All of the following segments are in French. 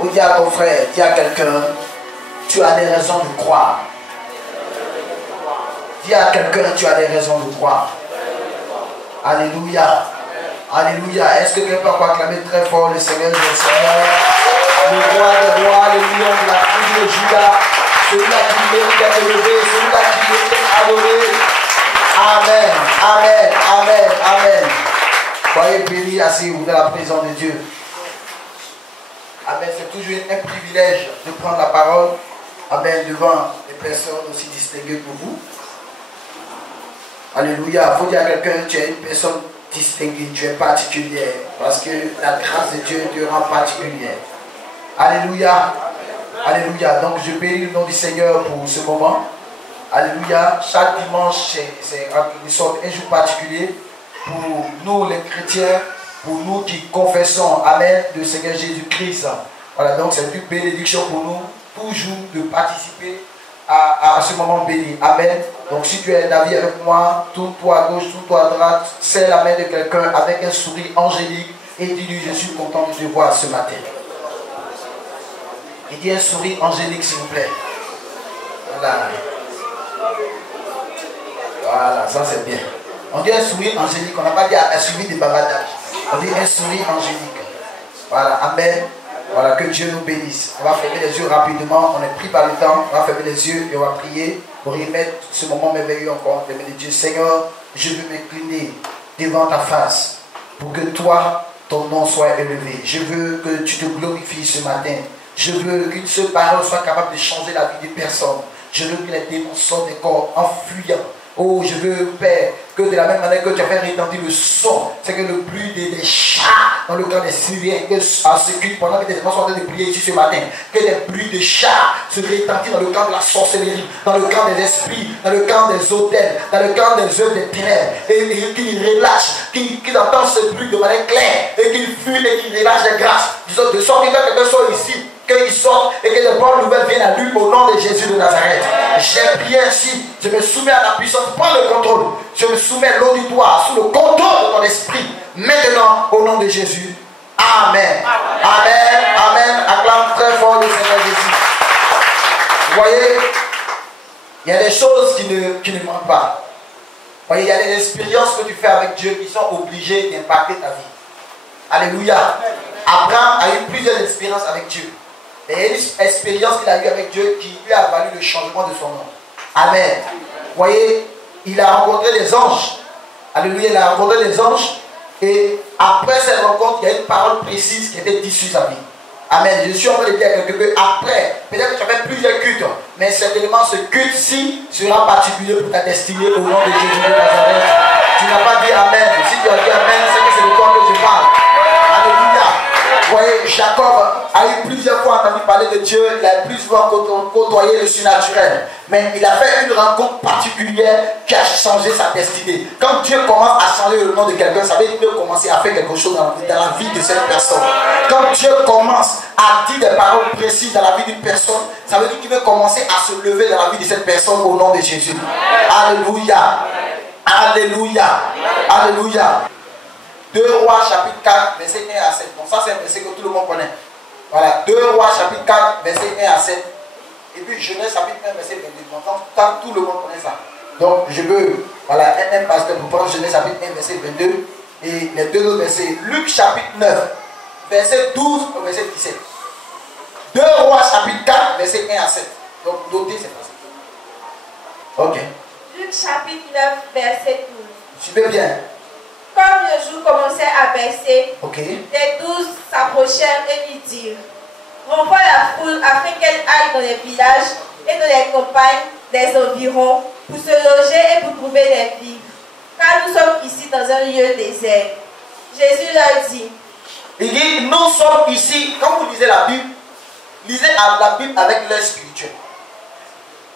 Ou dis à ton frère, dis à quelqu'un, tu as des raisons de croire. Dis à quelqu'un, tu as des raisons de croire. Alléluia. Alléluia. Est-ce que quelqu'un peut encore acclamer très fort le Seigneur des Seigneurs, le roi des rois, le lion de la tribu de Juda, celui-là qui mérite d'être élevé, celui-là qui mérite d'être adoré. Amen. Amen. Amen. Amen. Soyez bénis, asseyez-vous dans la présence de Dieu. Amen. C'est toujours un privilège de prendre la parole. Amen. Devant des personnes aussi distinguées que vous. Alléluia. Il faut dire à quelqu'un, tu es une personne distinguée, tu es particulière. Parce que la grâce de Dieu te rend particulière. Alléluia. Alléluia. Donc je bénis le nom du Seigneur pour ce moment. Alléluia. Chaque dimanche, c'est une sorte un jour particulier pour nous les chrétiens, pour nous qui confessons, Amen, le Seigneur Jésus-Christ. Voilà, donc c'est une bénédiction pour nous, toujours de participer à ce moment béni. Amen. Donc si tu es d'avis avec moi, tourne-toi à gauche, tourne-toi à droite, serre la main de quelqu'un avec un sourire angélique et dis-lui, je suis content de te voir ce matin. Et dis un sourire angélique s'il vous plaît. Voilà. Voilà, ça c'est bien. On dit un sourire angélique, on n'a pas dit un suivi de bavardage. On dit un sourire angélique. Voilà, amen. Voilà, que Dieu nous bénisse. On va fermer les yeux rapidement, on est pris par le temps. On va fermer les yeux et on va prier pour remettre ce moment merveilleux encore. De Dieu, Seigneur, je veux m'incliner devant ta face pour que toi, ton nom soit élevé. Je veux que tu te glorifies ce matin. Je veux qu'une seule parole soit capable de changer la vie des personnes. Je veux que les démons sortent des corps en fuyant. Oh, je veux, Père, que de la même manière que tu as fait retentir le son, c'est que le bruit des chats dans le camp des Syriens, que à ce culte, pendant que des gens sont en train de prier ici ce matin, que des bruits de chats se retentissent dans le camp de la sorcellerie, dans le camp des esprits, dans le camp des hôtels, dans le camp des œuvres des ténèbres, et qu'ils relâchent, qu'ils entendent ce bruit de manière claire, et qu'ils fuient et qu'ils relâchent les grâces, de sorte que quand quelqu'un soit ici, qu'ils sortent et que les bonnes nouvelles viennent à lui au nom de Jésus de Nazareth. J'ai prié ainsi, je me soumets à la puissance, prends le contrôle, je me soumets à l'auditoire sous le contrôle de ton esprit, maintenant au nom de Jésus. Amen. Amen. Amen. Acclame très fort le Seigneur Jésus. Vous voyez, il y a des choses qui ne manquent pas. Vous voyez, il y a des expériences que tu fais avec Dieu qui sont obligées d'impacter ta vie. Alléluia. Abraham a eu plusieurs expériences avec Dieu. Et il y a une expérience qu'il a eue avec Dieu qui lui a valu le changement de son nom. Amen. Vous voyez, il a rencontré des anges. Alléluia, il a rencontré des anges. Et après cette rencontre, il y a une parole précise qui était dite sur sa vie. Amen. Je suis en train de dire à quelqu'un que après, peut-être que tu as fait plusieurs cultes, mais certainement ce culte-ci sera particulier pour ta destinée au nom de Jésus de Nazareth. Tu n'as pas dit Amen. Si tu as dit Amen, c'est que c'est de toi que je parle. Alléluia. Vous voyez, Jacob a eu plusieurs fois entendu parler de Dieu, il a plus souvent côtoyé le surnaturel. Mais il a fait une rencontre particulière qui a changé sa destinée. Quand Dieu commence à changer le nom de quelqu'un, ça veut dire qu'il peut commencer à faire quelque chose dans la vie de cette personne. Quand Dieu commence à dire des paroles précises dans la vie d'une personne, ça veut dire qu'il veut commencer à se lever dans la vie de cette personne au nom de Jésus. Alléluia. Alléluia. Alléluia. 2 Rois chapitre 4, verset 1 à 7. Bon, ça c'est un verset que tout le monde connaît. Voilà, 2 Rois chapitre 4, verset 1 à 7. Et puis Genèse chapitre 1, verset 22. Donc, tant tout le monde connaît ça. Donc je veux, voilà, un pasteur pour prendre Genèse chapitre 1, verset 22. Et les deux autres versets. Luc chapitre 9, verset 12 au verset 17. 2 Rois chapitre 4, verset 1 à 7. Donc notez ces versets. Ok. Luc chapitre 9, verset 12. Suivez bien. Comme le jour commençait à baisser, Okay. les 12 s'approchèrent et lui dirent: renvoie la foule afin qu'elle aille dans les villages et dans les campagnes des environs pour se loger et pour trouver des vivres, car nous sommes ici dans un lieu désert. Jésus leur dit: Il dit, nous sommes ici, quand vous lisez la Bible la Bible avec l'œil spirituel.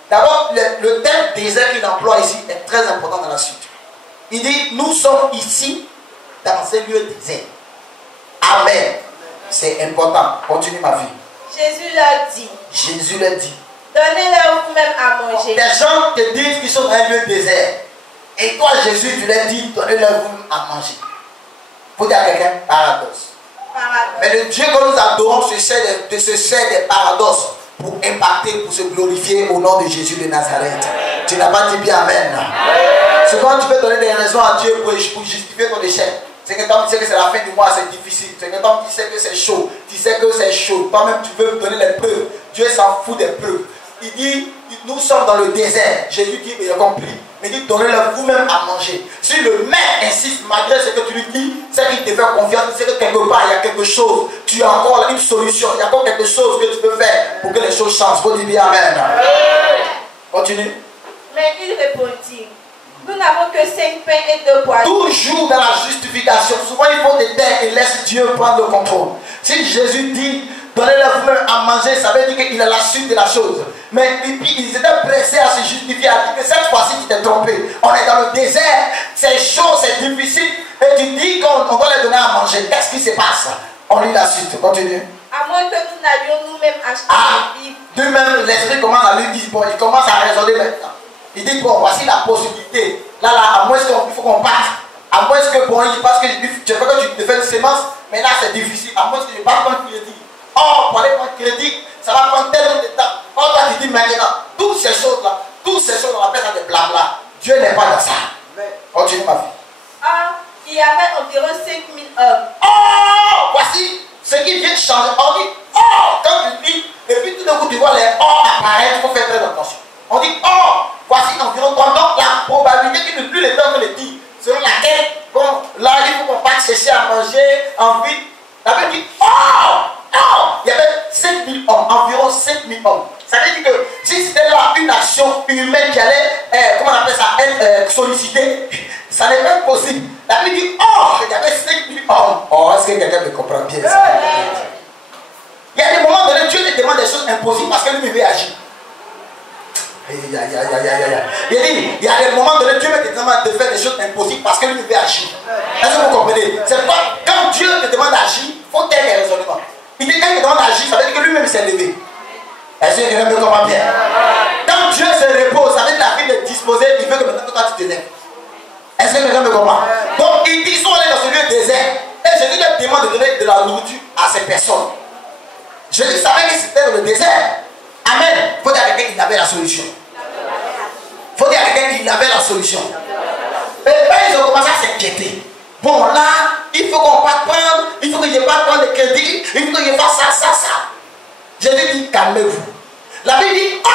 D'abord, le terme désert qu'il emploie ici est très important dans la suite. Il dit, nous sommes ici dans ce lieu désert. Amen. C'est important. Continue ma vie. Jésus leur dit: Jésus leur dit. donnez-leur vous-même à manger. Des gens te disent qu'ils sont dans un lieu désert. Et toi, Jésus, tu leur dis, donnez-leur vous-même à manger. Faut dire à quelqu'un, paradoxe. Mais le Dieu que nous adorons se sert se sert des paradoxes pour impacter, pour se glorifier au nom de Jésus de Nazareth. Tu n'as pas dit bien Amen. Souvent tu peux donner des raisons à Dieu pour justifier ton échec. C'est que quand tu sais que c'est la fin du mois, c'est difficile. C'est que quand tu sais que c'est chaud, tu sais que c'est chaud. Toi-même tu veux me donner les preuves. Dieu s'en fout des preuves. Il dit, nous sommes dans le désert. Jésus dit, il a compris. Mais il dit, donnez-leur vous-même à manger. Si le maître insiste, malgré ce que tu lui dis, c'est qu'il te fait confiance. C'est que quelque part, il y a quelque chose. Tu as encore une solution. Il y a encore quelque chose que tu peux faire pour que les choses changent. Faut dire bien Amen. Continue. Mais il répondit, nous n'avons que 5 pains et 2 poissons. Toujours dans la justification. Souvent, il faut des terres et laisse Dieu prendre le contrôle. Si Jésus dit, donnez-leur vous-même à manger, ça veut dire qu'il a la suite de la chose. Mais puis, ils étaient pressés à se justifier, à dire que cette fois-ci, tu t'es trompé. On est dans le désert, c'est chaud, c'est difficile. Et tu dis qu'on va leur donner à manger. Qu'est-ce qui se passe? On lit la suite. Continue. À moins que nous n'allions nous-mêmes acheter des vivres. Lui-même, l'esprit commence à lui dire, bon, il commence à raisonner maintenant. Il dit, bon, voici la possibilité. Là, à moins qu'il faut qu'on parte. À moins que, bon, parce que je veux que tu te fais une sémence, mais là, c'est difficile. À moins que je ne vais pas prendre crédit. Oh, pour aller prendre crédit, ça va prendre tellement de temps. Oh, toi, tu dis maintenant, toutes ces choses-là, on appelle ça des blabla. Dieu n'est pas dans ça. Continue, ma fille. Ah, il y avait environ 5000 hommes. Oh, voici ce qui vient de changer. On dit, oh, quand tu dis, et puis tout d'un coup, tu vois les oh apparaître, il faut faire très attention. On dit, oh, voici environ tant. Donc, la probabilité qu'il ne plus le temps que le dit, selon laquelle, bon, là, il faut qu'on parte chercher à manger en vite. La Bible dit, oh, il y avait 5000 hommes, environ 5000 hommes. Ça veut dire que si c'était là une action humaine qui allait, comment on appelle ça, être sollicitée, ça n'est pas possible. La Bible dit, oh, il y avait 5000 hommes. Oh, est-ce que quelqu'un me comprend bien ça? Il y a des moments donnés, Dieu te demande des choses impossibles parce que lui veut agir. Il y a des moments donnés, Dieu te demande de faire des choses impossibles parce que lui veut agir. Est-ce que vous comprenez? C'est pas quand Dieu te demande d'agir, il faut tel les raisonnements. Il dit quand il te demande d'agir, ça veut dire que lui-même s'est levé. Est-ce que quelqu'un me comprend bien? Quand Dieu se repose, ça veut dire que la vie est disposée, il veut que maintenant toi tu te lèves. Est-ce que quelqu'un me comprend? Donc il dit, ils sont allés dans ce lieu désert et Jésus leur demande de donner de la nourriture à ces personnes. Jésus savait que c'était dans le désert. Amen. Il faut dire à quelqu'un qu'il avait la solution. Il faut dire à quelqu'un qu'il avait la solution. Et ben, ils ont commencé à s'inquiéter. Bon, là, il faut qu'on parte prendre, il faut que je ne parte prendre de crédit, il faut que je fasse ça. Jésus dit, calmez-vous. La Bible dit, oh,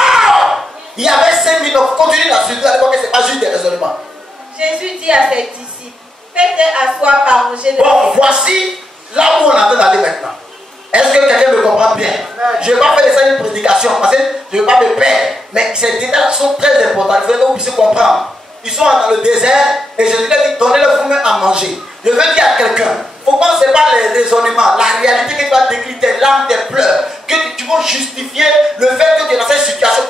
il y avait 5000 hommes. Continue la suite, vous allez voir que ce n'est pas juste des raisonnements. Jésus dit à ses disciples, faites-les asseoir par rangées de bon, voici là où on est en train d'aller maintenant. Est-ce que quelqu'un me comprend bien? Je ne vais pas faire ça une prédication parce que je ne vais pas me perdre. Mais ces détails sont très importants. Il faut que vous puissiez comprendre. Ils sont dans le désert et Jésus leur dit, donnez-leur vous-même à manger. Je veux dire à quelqu'un, il ne faut pas que ce n'est pas les raisonnements, la réalité que tu vas décrire, tes larmes, tes pleurs, que tu vas justifier le fait que tu es dans cette situation.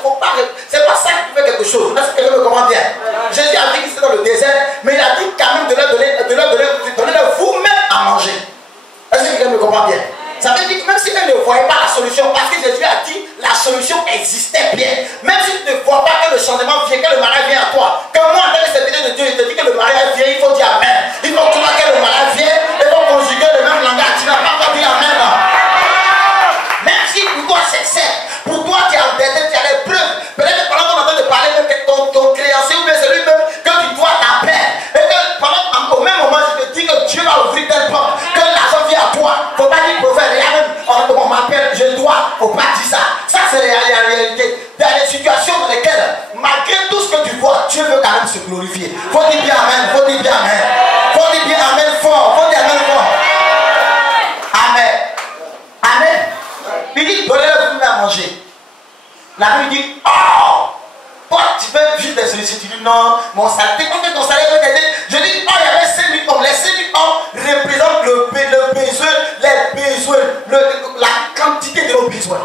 Ce n'est pas ça qui fait quelque chose. Est-ce que quelqu'un me comprend bien? Jésus a dit qu'il était dans le désert, mais il a dit quand même de leur donner vous-même à manger. Est-ce que quelqu'un me comprend bien? Ça veut dire que même si elle ne voyait pas la solution, parce que Jésus a dit la solution existait bien. Même si tu ne vois pas que le changement vient, que le mariage vient à toi. Que moi, en tant que serviteur de Dieu, je te dis que le mariage vient, il faut dire Amen. Il faut que tu vois que le mariage vient, il faut conjuguer le même langage. Tu n'as pas encore dit Amen. Même si pour toi c'est certes, pour toi tu as les preuves. Peut-être pendant qu'on est en train de parler, même ton créancier ou bien celui même que tu dois ta peine. Et que au même moment, je te dis que Dieu va ouvrir telle porte, que l'argent vient à toi. Il ne faut pas dire prophète, on m'appelle, je dois, il ne faut pas dire ça. Ça c'est la réalité. Dans les situations dans lesquelles, malgré tout ce que tu vois, Dieu veut quand même se glorifier. Il faut dire bien Amen, il faut dire bien Amen. Il faut dire bien Amen fort, il faut dire Amen fort. Amen. Amen. Il dit, donnez-leur vous-même à manger. La Bible dit, oh, toi tu veux juste des sollicitudes. Tu dis non, mon salaire, quand ton salaire peut t'aider. Je dis, oh, il y avait 5000 hommes. Les 5000 hommes représentent le besoin, les besoins, la quantité de nos besoins.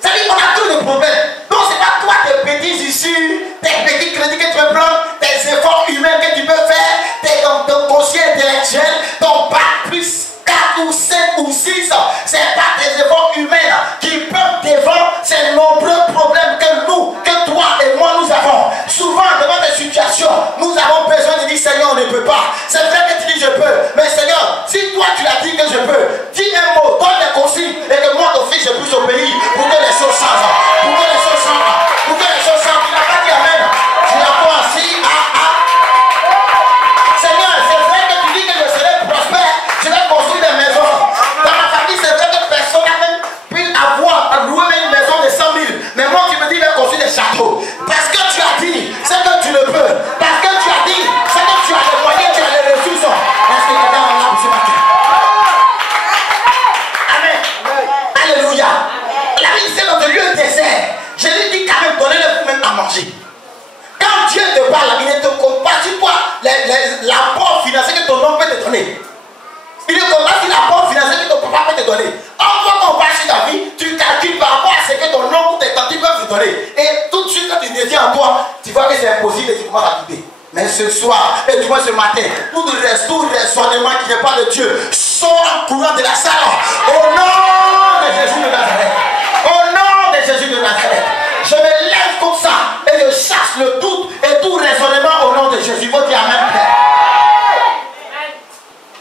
Ça veut dire qu'on a tous les problèmes. Donc c'est pas toi tes petits issues, tes petits crédits que tu peux prendre, tes efforts humains que tu peux faire, ton dossier intellectuel, ton bac plus 4 ou 5 ou 6. C'est pas tes efforts humains qui peuvent devant ces nombreux problèmes que nous, que toi et moi nous avons. Souvent devant des situations, nous avons besoin de dire Seigneur, on ne peut pas. C'est vrai que tu dis je peux, mais Seigneur, si toi tu l'as dit que je peux, dis un mot, donne des consignes et que moi donner. En toi, quand on parle sur ta vie, tu calcules par rapport à ce que ton oncle ou tes tantes peuvent te donner. Et tout de suite, quand tu décides en toi, tu vois que c'est impossible et tu commences à douter. Mais ce soir, et du moins ce matin, tout raisonnement qui n'est pas de Dieu sort en courant de la salle. Au nom de Jésus de Nazareth. Au nom de Jésus de Nazareth. Je me lève comme ça et je chasse le doute et tout raisonnement au nom de Jésus. Vous dites Amen, Père.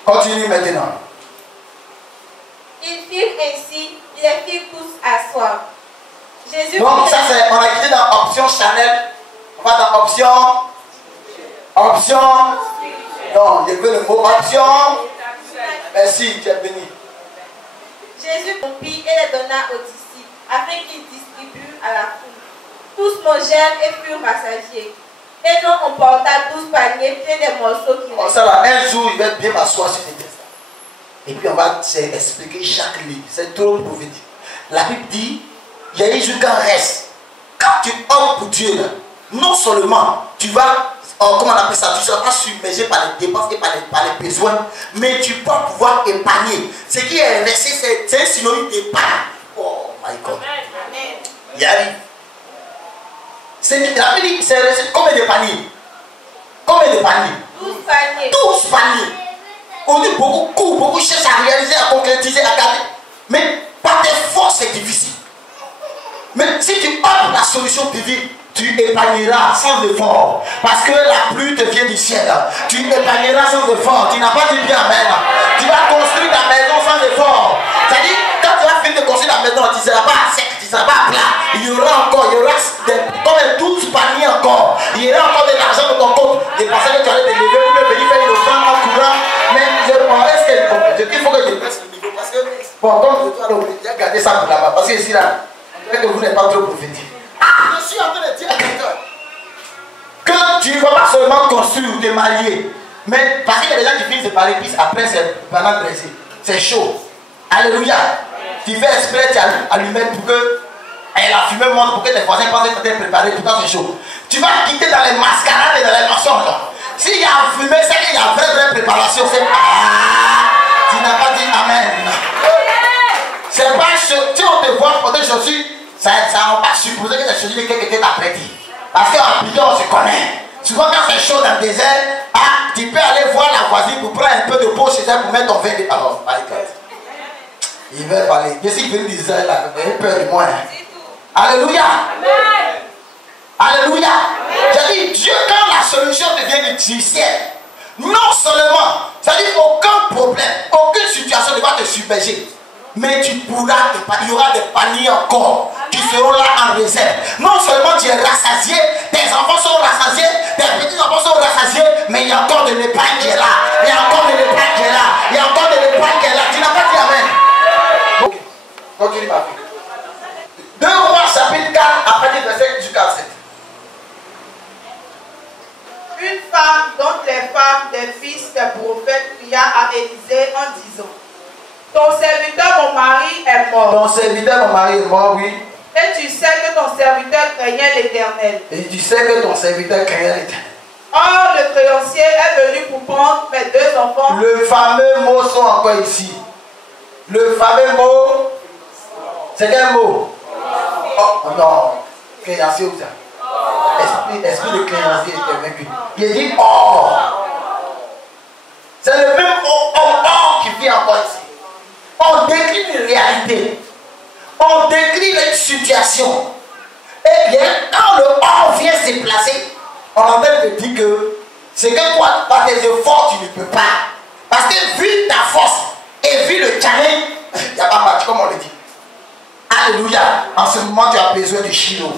Continue maintenant. Ils vivent ainsi, les filles poussent à soi. Jésus. Donc ça c'est, on a quitté dans option Chanel. On va dans option. Non, j'ai vu le mot option. Merci, tu es béni. Jésus rompit et les donna aux disciples afin qu'ils distribuent à la foule. Tous mangèrent et furent rassasiés. Et nous on porta 12 paniers pleins des morceaux qui Bon, ça va, un jour il va bien m'asseoir sur les textes. Et puis on va expliquer chaque livre. C'est trop prophétique. La Bible dit, il y a des jours quand reste. Quand tu œuvres pour Dieu, là, non seulement tu vas, comment on appelle ça, tu ne seras pas submergé par les dépenses et par les besoins, mais tu vas pouvoir épargner. Ce qui est resté, c'est un synonyme d'épargne. Oh my God. Il arrive. La Bible dit, c'est resté combien de paniers? Combien de paniers? 12 paniers. 12 paniers. On dit beaucoup cherchent à réaliser, à concrétiser, à garder. Mais par tes forces, c'est difficile. Mais si tu offres la solution divine, tu épargneras sans effort. Parce que la pluie te vient du ciel. Tu épargneras sans effort. Tu n'as pas dit bien amen. Tu vas construire ta maison sans effort. C'est-à-dire, quand tu vas finir de construire la maison, tu ne seras pas à sec, tu ne seras pas à plat. Il y aura comme 12 paniers encore. Il y aura encore de l'argent dans ton compte. Des personnes que tu allais te lever pour venir faire une offrande en courant. Mais il faut que je baisse le niveau. Parce que, bon, comme je dois garder ça pour là-bas. Parce que ici, là, que vous n'êtes pas trop prophétique. Je suis en train de dire à quelqu'un que tu ne vas pas seulement construire ou te marier, mais parce qu'il y a des gens qui finissent de parler, puis après c'est pendant dressé. C'est chaud. Alléluia. Tu fais exprès, tu allumes pour que la fumée monte, pour que tes voisins pensent que tu es préparé, tout le temps c'est chaud. Tu vas quitter dans les mascarades et dans les mensonges. S'il y a fumée, c'est qu'il y a vraie préparation. C'est tu n'as pas dit Amen. C'est pas chaud. Si on te voit porter des chaussures, ça ne va pas supposer que les chaussures de quelqu'un t'a prêté. Parce qu'en Piton, on se connaît. Souvent, quand c'est chaud dans le désert, tu peux aller voir la voisine pour prendre un peu de peau chez elle pour mettre ton verre. Alors, my God. Il va parler. Je sais qu'il veut dire là, vous avez peur de moi. Alléluia. Amen. Alléluia. J'ai dit, Dieu, quand la solution devient du ciel, non seulement, c'est-à-dire aucun problème, aucune situation ne va te submerger. Mais tu pourras, il y aura des paniers encore qui seront là en réserve. Non seulement tu es rassasié, tes enfants sont rassasiés, tes petits-enfants sont rassasiés, mais il y a encore de l'épargne qui est là. Il y a encore de l'épargne qui est là. Il y a encore de l'épargne qui est là. Tu n'as pas dit Amen. Ok. Continue ma fille. 2 Rois chapitre 4, à partir du verset jusqu'à 7. Une femme, dont les femmes des fils des prophètes, pria à Élisée en disant: ton serviteur, mon mari, est mort. Ton serviteur, mon mari, est mort, oui. Et tu sais que ton serviteur craignait l'Éternel. Et tu sais que ton serviteur craignait l'Éternel. Or, le créancier est venu pour prendre mes 2 enfants. Le fameux mot sont encore ici. Le fameux mot, c'est quel mot? Oh, non. Créancier ou ça? Esprit de créancier était vaincu. Il dit or. C'est le même or qui vit encore ici. On décrit une réalité. On décrit une situation. Et quand le or vient se placer, on est en train de dire que c'est que toi, par tes efforts, tu ne peux pas. Parce que vu ta force et vu le challenge, il n'y a pas match, comme on le dit. Alléluia. En ce moment, tu as besoin de Shiloh.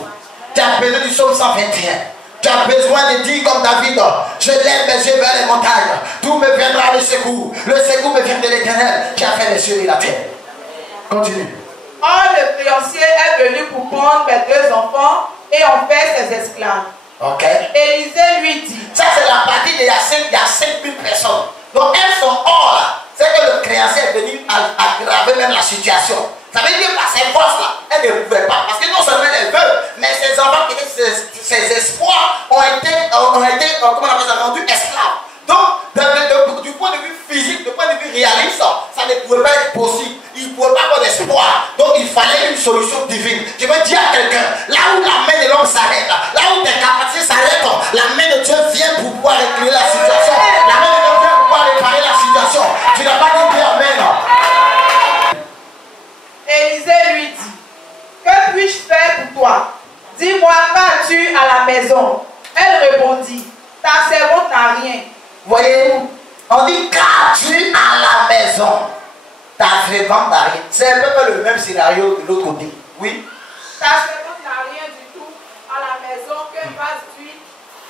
Tu as besoin du psaume 121. Tu as besoin de dire comme David: je lève mes yeux vers les montagnes. D'où me viendra le secours? Le secours me vient de l'Éternel qui a fait les cieux et la terre. Continue. Or, le créancier est venu pour prendre mes 2 enfants et en faire ses esclaves. Ok. Élisée lui dit. Ça, c'est la partie il y a 5000 personnes. Donc, elles sont hors là. C'est que le créancier est venu aggraver même la situation. Ça veut dire par ses forces là, elle ne pouvait pas. Parce que non seulement elle veut, mais ses enfants qui étaient ses espoirs ont été comment on appelle ça, rendus esclaves. Donc, du point de vue physique, du point de vue réaliste, ça ne pouvait pas être possible. Il ne pouvait fallait une solution divine. Je veux dire à quelqu'un, là où la main de l'homme s'arrête, là où tes capacités s'arrêtent, la main de Dieu vient pour pouvoir réguler la situation. La main de Dieu vient pour pouvoir réparer la situation. Tu n'as pas dit amen. Élisée lui dit, que puis-je faire pour toi? Dis-moi, qu'as-tu à la maison? Elle répondit, ta servante n'a rien. Voyez, on dit qu'as-tu à la maison? Ta servante n'a rien. C'est un peu le même scénario de l'autre côté. Oui. Ta servante n'a rien du tout à la maison qu'un vase d'huile.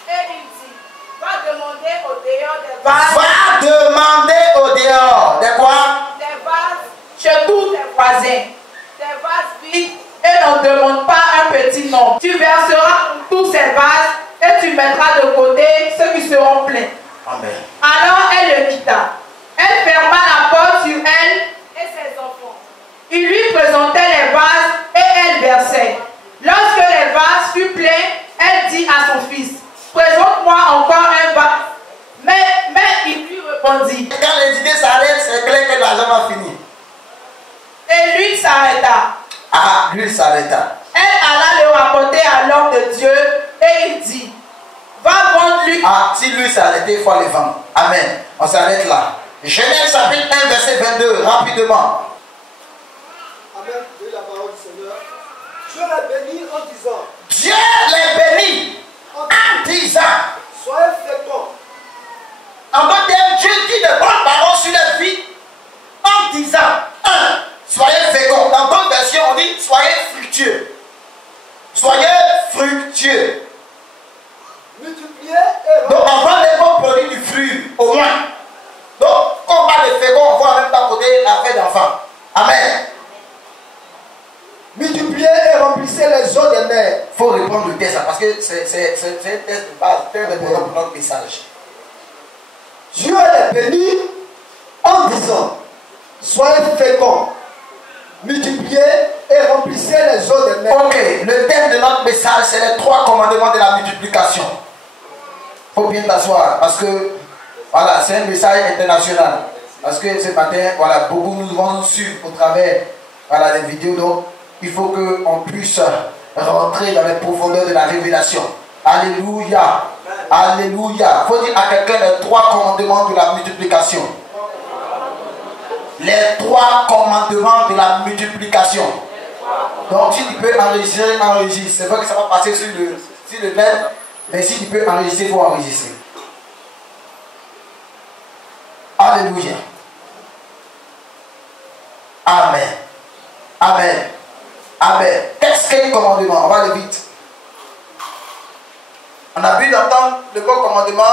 Et il dit, va demander au dehors des vases. Va demander au dehors. De quoi? Des vases chez tous tes voisins. Des vases vides. Et n'en demande pas un petit nombre. Tu verseras tous ces vases et tu mettras de côté ceux qui seront pleins. Amen. Alors elle le quitta. Elle ferma la porte sur elle et ses enfants. Il lui présentait les vases et elle versait. Lorsque les vases furent pleins, elle dit à son fils, présente-moi encore un vase. Mais il lui répondit. Quand les idées s'arrêtent, c'est clair que l'argent va finir. Et lui s'arrêta. Ah, lui s'arrêta. Elle alla le rapporter à l'homme de Dieu et il dit, va vendre lui. Ah, si lui s'est arrêté, il faut aller vendre. Amen. On s'arrête là. Genèse chapitre 1, verset 22, rapidement. Amen. Oui, la parole du Seigneur. Dieu les bénit en disant. Dieu les bénit en disant. Soyez féconds. En d'autres termes, Dieu dit de bonnes paroles sur la vie en disant, soyez féconds. Dans d'autres versions, on dit, soyez fructueux. Soyez fructueux. Multipliez et Donc, on va les bons produits du fruit, au moins. Donc, quand on parle de fécond, on voit en même temps côté la fête d'enfant. Amen. multipliez et remplissez les eaux des mers. Il faut répondre le test, parce que c'est un test de base, très important pour notre message. Dieu les bénit en disant, soyez féconds, multipliez et remplissez les eaux des mers. Ok, le thème de notre message, c'est les 3 commandements de la multiplication. Il faut bien t'asseoir, parce que voilà, c'est un message international. Parce que ce matin, voilà, beaucoup nous vont nous suivre au travers voilà, des vidéos. Donc, il faut qu'on puisse rentrer dans les profondeurs de la révélation. Alléluia. Alléluia. Il faut dire à quelqu'un les 3 commandements de la multiplication. Les 3 commandements de la multiplication. Donc, si tu peux enregistrer, enregistre. C'est vrai que ça va passer sur le net, mais si tu peux enregistrer, il faut enregistrer. Alléluia. Amen. Amen. Amen. Qu'est-ce qu'un commandement? On va aller vite. On a pu d'entendre le mot commandement.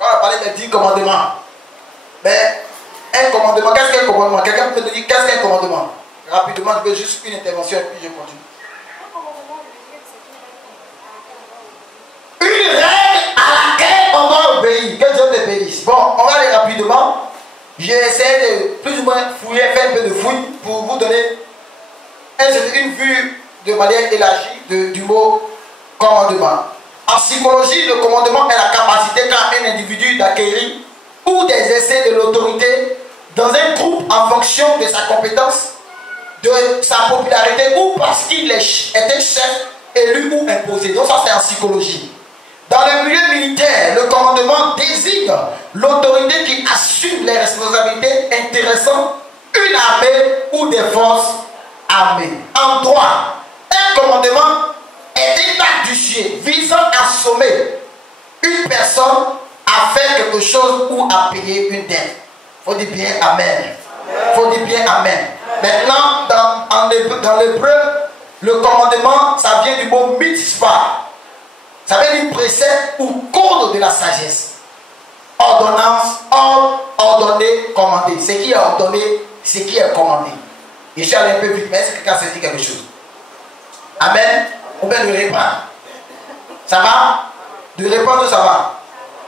On va parler des 10 commandements. Mais un commandement, qu'est-ce qu'un commandement? Quelqu'un peut te dire qu'est-ce qu'un commandement? Rapidement, je veux juste une intervention et puis je continue. Une règle à laquelle on doit obéir. Que Dieu te bénisse. Bon, on va aller rapidement. J'ai essayé de plus ou moins fouiller, faire un peu de fouille pour vous donner une vue de manière élargie du mot commandement. En psychologie, le commandement est la capacité qu'a un individu d'acquérir ou d'exercer de l'autorité dans un groupe en fonction de sa compétence, de sa popularité ou parce qu'il était chef, élu ou imposé. Donc ça c'est en psychologie. Dans le milieu militaire, le commandement désigne l'autorité qui assume les responsabilités intéressant une armée ou des forces armées. En droit, un commandement est un acte du ciel visant à sommer une personne à faire quelque chose ou à payer une dette. Il faut dire bien Amen. Il faut dire bien Amen. Maintenant, dans l'hébreu, le commandement, ça vient du mot mitzvah. Ça veut dire précepte ou code de la sagesse. Ordonnance, ordonné, commandé. Ce qui est ordonné, ce qui est commandé. Et je suis allé un peu vite, mais est-ce que quelqu'un s'est dit quelque chose? Amen. On peut le répondre. Ça va? De répondre, ça va.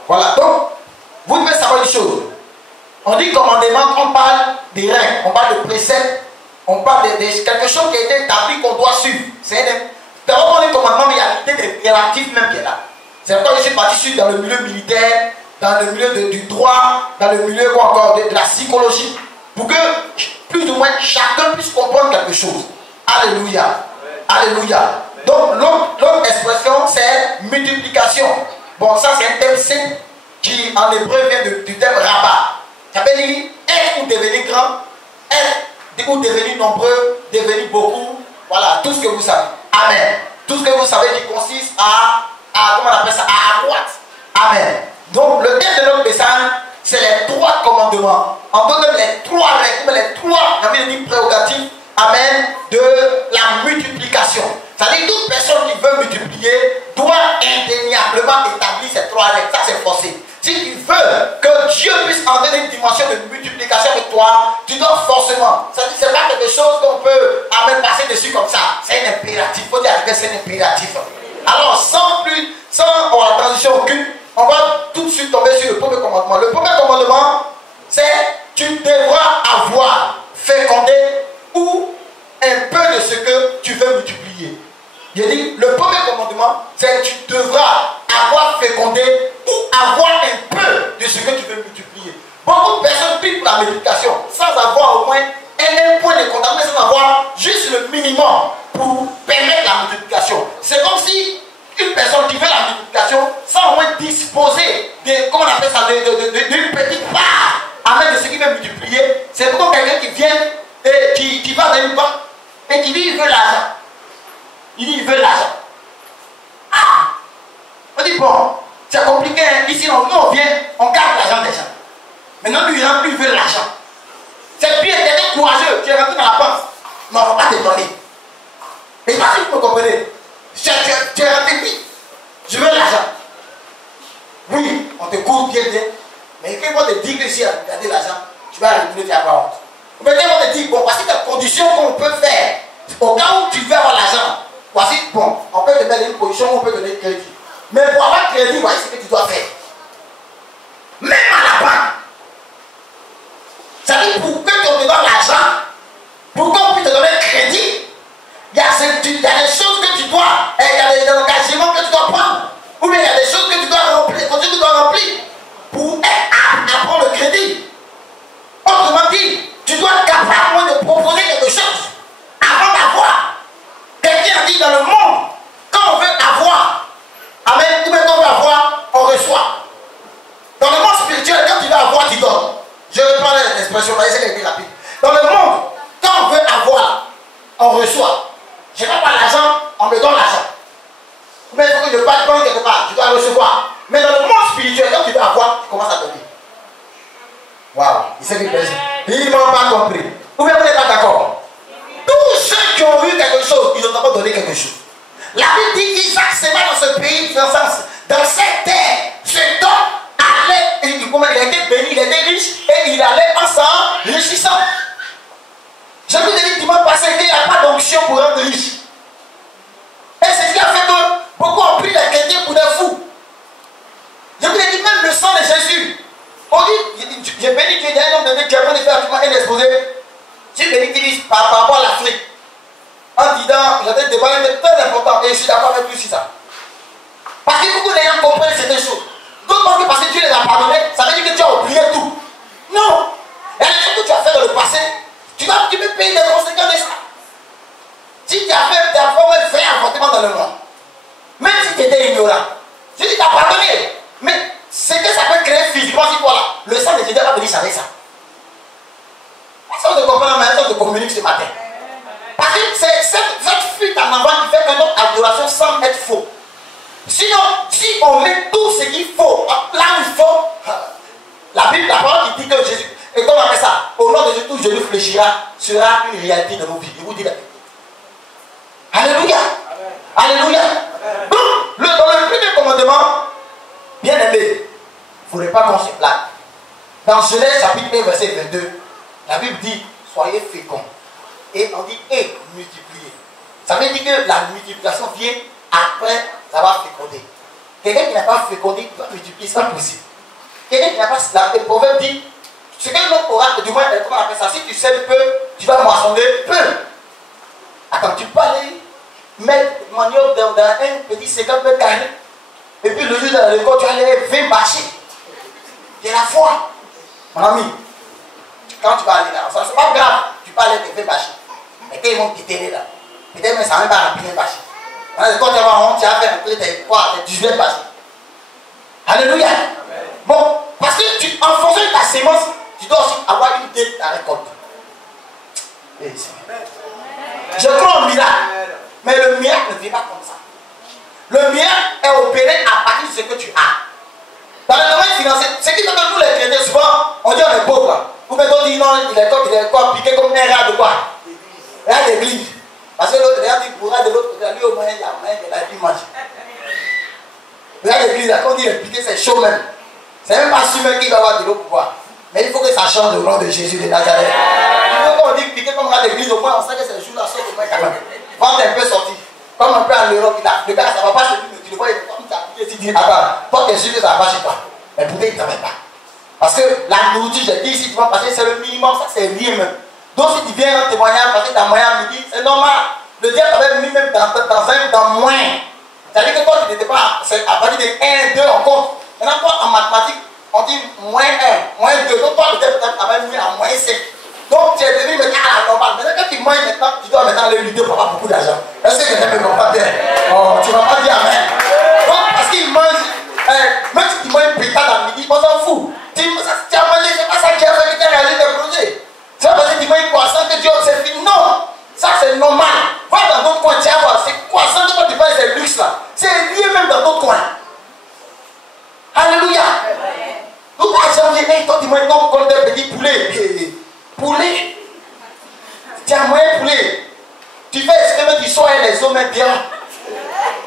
Voilà. Donc, vous devez savoir une chose. On dit commandement, on parle des règles, on parle de préceptes, on parle de quelque chose qui a été établi qu'on doit suivre. D'abord, on dit commandement, mais il y a l'idée des relatifs même qui est là. C'est pourquoi je suis parti dans le milieu militaire, dans le milieu du droit, dans le milieu quoi encore, de la psychologie, pour que plus ou moins chacun puisse comprendre quelque chose. Alléluia. Alléluia. Donc l'autre expression c'est multiplication. Bon, ça c'est un thème simple qui en hébreu vient du thème rabat. Ça veut dire être ou devenir grand, être ou devenir nombreux, devenir beaucoup. Voilà, tout ce que vous savez. Amen. Tout ce que vous savez qui consiste à comment on appelle ça, à accroître. Amen. Donc le thème de notre message, c'est les 3 commandements. En d'autres termes, les 3 prérogatives, amen, de la multiplication. C'est-à-dire toute personne qui veut multiplier doit indéniablement établir ces 3 règles. Ça c'est forcé. Si tu veux que Dieu puisse en donner une dimension de multiplication avec toi, tu dois forcément. C'est-à-dire c'est pas quelque chose qu'on peut passer dessus comme ça. C'est un impératif. Il faut dire que c'est un impératif. Alors sans la transition aucune, on va tout de suite tomber sur le premier commandement. Le premier commandement, c'est tu devras avoir fécondé ou un peu de ce que tu veux multiplier. Je dis, le premier commandement, c'est tu devras avoir fécondé ou avoir un peu de ce que tu veux multiplier. Beaucoup de personnes prient pour la multiplication sans avoir au moins un point de condamné, sans avoir juste le minimum pour permettre la multiplication. C'est comme si une personne qui veut la multiplication sans au moins disposer de, comment on appelle ça, d'une petite part avec de ce qu'il veut multiplier. C'est comme quelqu'un qui vient et qui va dans une banque et qui dit il veut l'argent. Il dit il veut l'argent. Ah! On dit bon, c'est compliqué. Ici, nous on vient, on garde l'argent des gens. Maintenant, lui, il veut l'argent. C'est bien, t'es courageux. Tu es rentré dans la banque. Non, on ne va pas te donner. Et pas si vous me comprenez. Tu es rentré, oui. Je veux l'argent. Oui, on te court bien. Mais quand ils vont te dire que si tu as gardé l'argent, tu vas retourner, tu vas avoir honte. Mais quand ils vont te dire, bon, voici les conditions qu'on peut faire. Au cas où tu veux avoir l'argent, voici, bon, on peut te mettre une position où on peut te donner un crédit. Mais pour avoir crédit, voici ce que tu dois faire. Même à la banque. Ça dit pour que tu te donnes l'argent, pour qu'on puisse te donner un crédit, il y a des choses que tu dois, il y a des engagements que tu dois prendre, ou bien il y a des choses que tu dois remplir, que tu dois remplir pour être apte à prendre le crédit. Autrement dit, tu dois être capable de proposer quelque chose avant d'avoir. Quelqu'un a dit dans le monde, quand on veut avoir, amen, ou bien quand on veut avoir, on reçoit. Dans le monde spirituel, quand tu veux avoir, tu donnes. Je reprends l'expression, c'est qu'elle est rapide. Dans le monde, quand on veut avoir, on reçoit. Je n'ai pas l'argent, on me donne l'argent. Mais il faut que je parte prendre quelque part, je dois recevoir. Mais dans le monde spirituel, quand tu veux avoir, tu commences à donner. Waouh, il s'est fait plaisir. Ils n'ont pas compris. Ou bien vous n'êtes pas d'accord? Tous ceux qui ont eu quelque chose, ils n'ont pas donné quelque chose. La Bible dit qu'Isaac s'aima dans ce pays, dans cette terre. Cet homme allait, il était béni, il était riche, et il allait en s'enrichissant. Je vous ai dit dimanche passé qu'il n'y a pas d'onction pour rendre riche. Et c'est ce qui a fait que beaucoup ont pris les chrétiens pour des fous. Je vous ai dit même le sang de Jésus. On dit, j'ai béni Dieu, il y a un homme de Dieu qui a fait un exposé. J'ai béni Dieu par rapport à l'Afrique. En disant, il a des débats très importants, et je suis d'accord avec lui sur ça. Parce que beaucoup de gens comprennent certaines choses. D'autres pensent que parce que Dieu les a pardonnés, ça veut dire que tu as oublié tout. Non. Il y a des choses que tu as fait dans le passé. Tu peux payer les conséquences de ça. Si tu as fait un vrai avortement dans le monde, même si tu étais ignorant, je dis tu as pardonné. Mais ce que ça peut créer physiquement, c'est quoi là? Le sang de Jésus va venir changer ça. Est-ce que vous comprenez la manière dont je communique ce matin? Parce que c'est cette fuite en avant qui fait que notre adoration semble être faux. Sinon, si on met tout ce qu'il faut, là où il faut, la Bible, la parole qui dit que Jésus, et comme on appelle ça, au nom de Jésus, tout genou fléchira, sera une réalité de nos vies. Je vous dis la vérité. Alléluia. Alléluia. Donc, dans le premier commandement, bien aimé, il ne faudrait pas qu'on se blague. Dans Genèse chapitre 1, verset 22, la Bible dit, soyez féconds. Et on dit, et multipliez. Ça veut dire que la multiplication vient après avoir fécondé. Quelqu'un qui n'a pas fécondé, il doit multiplier, c'est pas possible. Quelqu'un qui n'a pas, le proverbe dit, ce que notre oracle, du moins, comment on appelle ça, si tu sèmes peu, tu vas moissonner peu. Attends, tu peux aller mettre manioc dans un petit 50 mètres carrés, et puis le jour dans l'école, tu vas aller 20 bâchés. C'est la foi. Mon ami, quand tu vas aller là, ça c'est pas grave, tu peux aller avec 20 bâchés. Et qu'ils vont quitter là. Peut-être que ça ne va pas remplir les bâches. Quand tu vas honte, tu vas faire un peu tes 18 bâches. Alléluia. Bon, parce que en fonction de ta sémence, tu dois aussi avoir une idée de ta récolte. Je crois au miracle. Mais le miracle ne vient pas comme ça. Le miracle est opéré à partir de ce que tu as. Dans le domaine financier, ce qui fait que nous les chrétiens, souvent, on dit on est pauvre. Ou bien on dit non, il est quoi, piqué comme un rat de quoi? Un rat d'église. Parce que l'autre, regarde, il pourra de l'autre côté, lui au moins, il y a moyen de la vie manger. Le rat d'église, quand on dit il est piqué, c'est chaud même. C'est même pas sûr même qu'il va avoir de l'eau pour boire. Mais il faut que ça change le nom de Jésus de Nazareth. Quand on dit piqué comme rat d'église, au moins on sait que c'est le jour-là, sauf au moins quand même. Vendre un peu sorti. Comme un peu en Europe, le gars, ça ne va pas chez lui, tu le vois, il est comme ça. Tu dis, attends, toi, tu es sûr que ça va pas chez toi. Mais pour toi, il ne travaille pas. Parce que la nourriture, j'ai dit, si tu vas passer, c'est le minimum, ça c'est rien même. Donc si tu viens en témoignage, passer ta moyenne à midi, c'est normal. Le diable t'avait mis même dans moins. C'est-à-dire que toi, tu n'étais pas à partir de 1, 2 en compte. Maintenant, toi, en mathématiques, on dit moins 1, moins 2. Donc toi, le diable t'avait mis à moins 5. Donc tu es devenu maintenant à la normale. Maintenant, quand tu manges maintenant, tu dois maintenant aller lutter pour avoir beaucoup d'argent. Est-ce que quelqu'un me comprend bien? Oh, tu ne vas pas dire amen. Donc, parce qu'il mange, même si tu manges une pétade à midi, on s'en fout. Tu as mangé, c'est pas ça qui a fait que tu as réalisé tes projets. C'est pas parce que tu manges une croissant que Dieu c'est fini. Non, ça c'est normal. Va dans d'autres coins, tu vas voir, c'est croissant que tu penses c'est luxe là. C'est lié même dans d'autres coins. Alléluia. Donc, par exemple, toi tu manges comme des petits poulets. Poulet, tu as moyen poulet. Tu fais exprimer du soin et les hommes bien.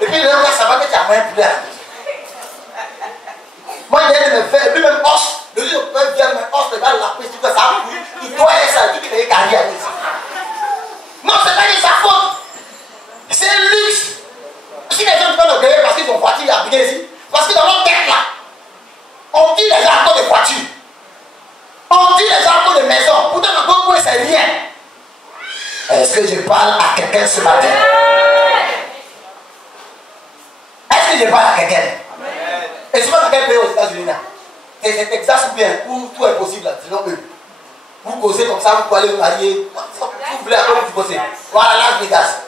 Et puis le gars, ça va que tu as moyen poulet. Moi, il vient de me faire, lui-même os. Le jour où il vient de me os, le gars l'a pris, ça a pris. Il doit aller ça, il dit qu'il est carrière. Non, c'est pas de sa faute. C'est un luxe. Si les gens veulent le gagner parce qu'ils ont voiture à bien ici, parce que dans notre tête là, on dit les gens à cause de voiture. On dit les gens à cause de maison. Pourtant, dans d'autres coins, c'est rien. Est-ce que je parle à quelqu'un ce matin? Est-ce que je parle à quelqu'un? Et c'est pas dans quel pays aux États-Unis là? C'est Texas ou bien, où tout est possible là, selon eux. Vous causez comme ça, vous pouvez aller vous marier. Vous voulez à quoi vous causez? Voilà, Las Vegas.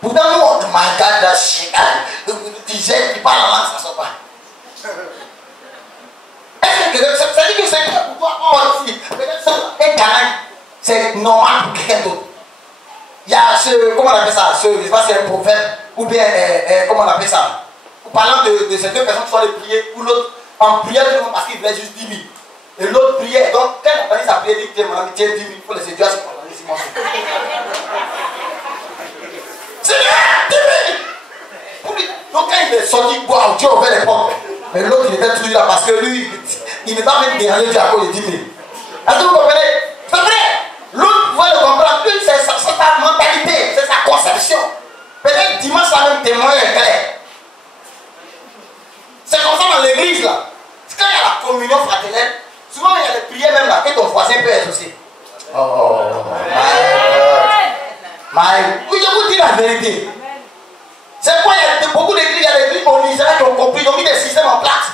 Pourtant, nous, on dit, my God, that's shit. Tu parles en langue, ça ne sort pas. Ça dit que c'est pour toi, c'est normal pour quelqu'un d'autre. Il y a ce, comment on appelle ça, je ne sais pas si c'est un prophète, ou bien, comment on appelle ça, parlant de ces deux personnes qui sont allées prier, ou l'autre, en prière parce qu'il voulait juste 10 000. Et l'autre priait, donc quand on organise sa prière, il dit, tiens, mon ami, tiens 10 000, il faut laisser Dieu à ce qu'on organise mon souffle. C'est vrai, 10 000. Donc quand il est sorti, wow, Dieu a ouvert les portes. Mais l'autre, il était toujours là parce que lui, il n'est pas même déranger Dieu à cause de 10 000. Est-ce que vous comprenez? C'est vrai. L'autre pouvait le comprendre. Lui, c'est sa mentalité, c'est sa conception. Peut-être dimanche, ça même témoin est clair. C'est comme ça dans l'église là. Quand il y a la communion fraternelle, souvent il y a les prières même là, que ton voisin peut associer. Oh, oui, je vous dis la vérité. C'est quoi, il y a beaucoup d'églises, il y a des églises au Nigeria qui ont compris, ils ont mis des systèmes en place.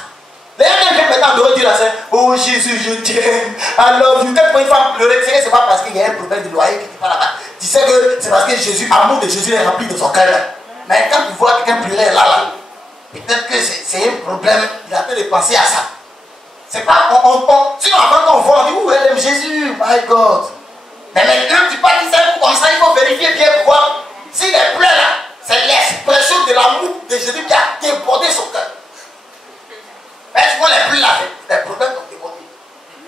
Les gens qui viennent maintenant adorer Dieu là, c'est oh Jésus, je t'aime. Alors, quand une femme pleurer, c'est pas parce qu'il y a un problème de loyer qui n'est pas là-bas. Tu sais que c'est parce que Jésus, l'amour de Jésus est rempli de son cœur. Mais quand tu vois quelqu'un pleurer là, peut-être que c'est un problème, il a peut-être de penser à ça. C'est pas, sinon avant qu'on voit, on dit, où elle aime Jésus, my God. Mais maintenant, tu parles de ça, comme ça, il faut vérifier bien pour voir s'il est plein là. C'est l'expression de l'amour de Jésus qui a débordé son cœur. Mais tu vois les plaies là, les problèmes ont débordé.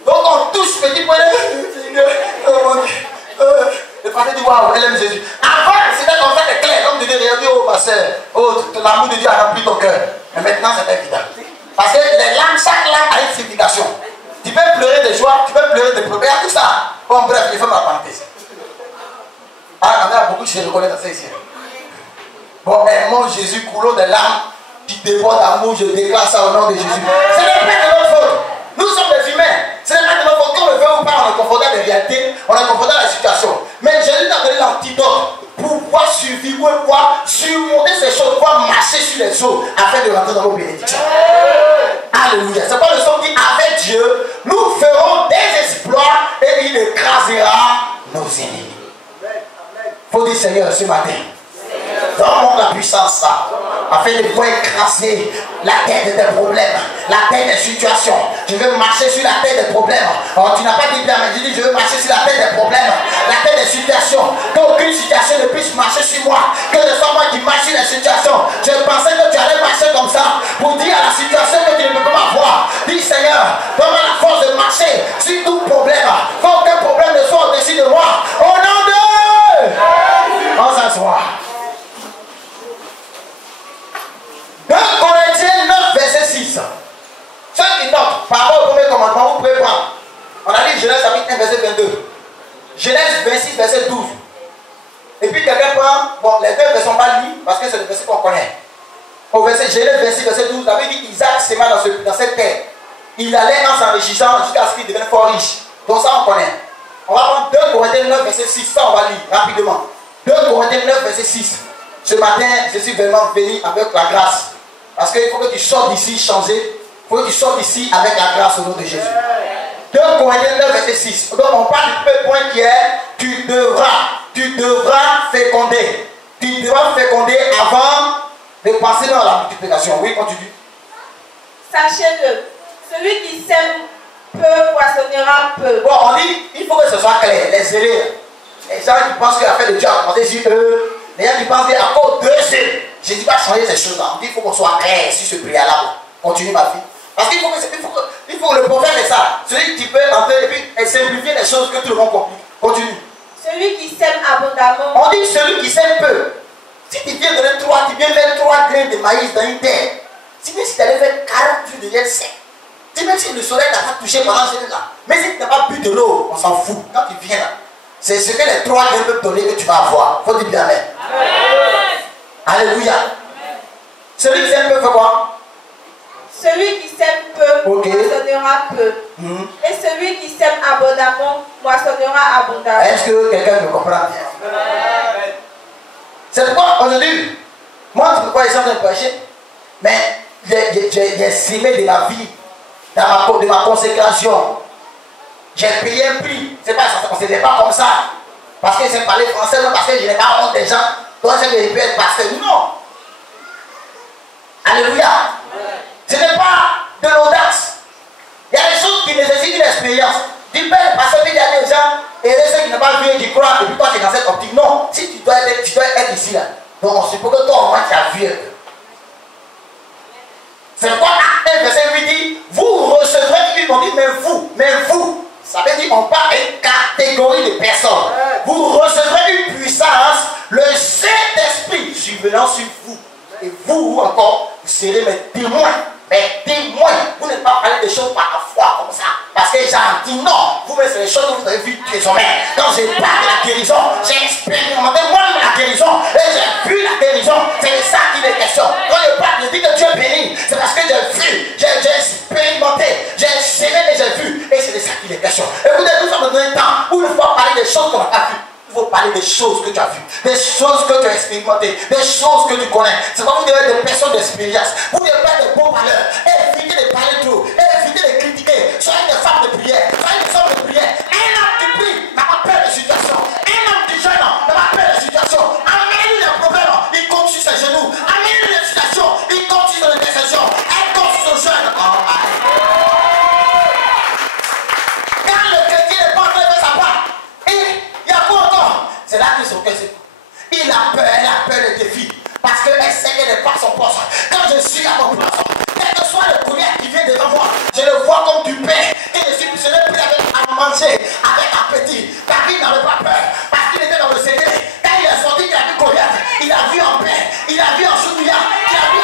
Donc on touche, petit point, le pasteur dit, waouh, elle aime Jésus. Avant, c'était comme ça, c'est clair. L'homme de Dieu dit, oh ma soeur, oh, l'amour de Dieu a rempli ton cœur. Mais maintenant, c'est évident. Parce que les langues, chaque langue a une signification. Tu peux pleurer de joie, tu peux pleurer de problème, tout ça. Bon, bref, il faut ma parenthèse. Ah, il y a beaucoup de choses que je reconnais dans ça ici. Bon, mon Jésus, coulot des larmes, qui déborde d'amour, je déclare ça au nom de Jésus. Ce n'est pas de notre faute. Nous sommes des humains. Ce n'est pas de notre faute. Qu'on le veut ou pas, on est confronté à des réalités, on est confronté à la situation. Mais Jésus t'a donné l'antidote pour pouvoir survivre, pour pouvoir surmonter ces choses, pour pouvoir marcher sur les eaux afin de rentrer dans nos bénédictions. Alléluia. C'est pas le son qui, avec Dieu, nous ferons des exploits et il écrasera nos ennemis. faut dire Seigneur ce matin. Donne-moi la puissance là, afin de pouvoir écraser la tête de tes problèmes, la tête des situations. Je veux marcher sur la tête des problèmes. Oh, tu n'as pas dit bien, mais je dis je veux marcher sur la tête des problèmes, la tête des situations. Qu'aucune situation ne puisse marcher sur moi. Que ce soit moi qui marche sur les situations. Je pensais que tu allais marcher comme ça pour dire à la situation que tu ne peux pas avoir. Dis Seigneur, donne-moi la force de marcher sur tout problème. Qu'aucun problème ne soit au-dessus de moi. Au nom de... On s'assoit. 2 Corinthiens 9, verset 6. Ceux qui notent par rapport au premier commandement, vous pouvez prendre. On a dit Genèse chapitre 1, verset 22. Genèse 26, verset 12. Et puis quelqu'un prend, bon, les deux ne sont pas lus parce que c'est le verset qu'on connaît. Au verset Genèse 26, verset 12, David dit Isaac s'aima dans cette terre. Il allait en s'enrichissant jusqu'à ce qu'il devienne fort riche. Donc ça on connaît. On va prendre 2 Corinthiens 9, verset 6. Ça on va lire rapidement. 2 Corinthiens 9, verset 6. Ce matin, je suis vraiment venu avec la grâce. Parce qu'il faut que tu sortes d'ici changé. Il faut que tu sortes d'ici avec la grâce au nom de Jésus. 2 Corinthiens 9, verset 6. Donc on parle du premier point qui est tu devras féconder. Tu devras féconder avant de passer dans la multiplication. Oui, continue. Sachez-le, celui qui sème peu poissonnera peu. Bon, on dit, il faut que ce soit clair. Les zélés, les gens qui pensent que l'affaire de Dieu a commencé sur eux, les gens qui pensent qu'à cause de eux, je ne dis pas changer ces choses-là. On dit qu'il faut qu'on soit clair sur ce préalable. Continue ma fille. Parce qu'il faut que le prophète est ça. Celui qui peut entrer et puis simplifier les choses que tout le monde complique. Continue. Celui qui sème abondamment. On dit celui qui sème peu. Si tu viens donner 3, tu viens faire 3 grains de maïs dans une terre. Si même si tu allais faire 40 jours de gel sec. Si même si le soleil n'a pas touché pendant ce temps-là. Mais si tu n'as pas bu de l'eau, on s'en fout. Quand tu viens là, c'est ce que les 3 grains peuvent donner que tu vas avoir. Il faut dire bien amen. Alléluia. Celui qui sème peu fait quoi? Celui qui sème peu moissonnera peu. Et celui qui sème abondamment moissonnera abondamment. Est-ce que quelqu'un me comprend bien? C'est pourquoi aujourd'hui, moi je ne peux pas essayer de prêcher, mais j'ai semé de ma vie, de ma consécration. J'ai payé un prix. C'est pas ça, on ne se fait pas comme ça. Parce que c'est parler français, non, parce que je n'ai pas honte des gens. Donc je ne peux être pasteur. Non. Alléluia. Ce n'est pas de l'audace. Il y a des choses qui nécessitent une expérience. Tu peux être pasteur, il y a des gens, et ceux qui n'ont pas vu et qui croient, et puis toi tu es dans cette optique. Non. Si tu dois être ici là. Donc on suppose que toi au moins tu as vu. C'est pourquoi Acte 1, verset 8 dit, vous recevrez, on dit mais vous. Ça veut dire qu'on parle d'une catégorie de personnes. Vous recevrez une puissance, le Saint-Esprit survenant sur vous. Et vous encore, vous serez mes témoins. Mais témoins, vous n'êtes pas parler des choses par la foi comme ça. Parce que j'ai dit non, vous-même c'est les choses que vous avez vues désormais. Quand j'ai parlé de la guérison, j'ai expérimenté moi-même la guérison. Et j'ai vu la guérison. C'est ça qu'il est question. Quand je parle, je dis que Dieu est béni. C'est parce que j'ai vu, j'ai expérimenté, j'ai sémé et j'ai vu. Et c'est de ça qu'il est question. Écoutez, nous sommes dans un temps où il faut parler des choses qu'on n'a pas vues. Il faut parler des choses que tu as vues, des choses que tu as expérimentées, des choses que tu connais. C'est pas vous devez être des personnes d'expérience. Vous devez pas être des bons valeurs. Évitez de parler trop. Évitez de critiquer. Soyez des femmes de prière. Soyez des hommes de prière. Un homme qui prie n'a pas peur de situation. Un homme qui jeûne n'a pas peur de situation. Amène-lui les problèmes, il compte sur ses genoux. Amène-lui les situations, il compte sur son intercession. Elle compte sur son jeûne. Quand le chrétien n'est pas en train de faire sa part, il y a quoi encore? C'est là que son cœur se coupe. Elle a peur des défis. Parce qu'elle sait qu'elle n'est pas à son poste. Quand je suis à mon poste, quel que soit le courrier qui vient devant moi, je le vois comme du pain. Et je l'ai pris à manger avec appétit. David n'avait pas peur. Parce qu'il était dans le secret. Quand il est sorti, il a vu Goliath. Il a vu en pain. Il a vu en chouïa. Il a vu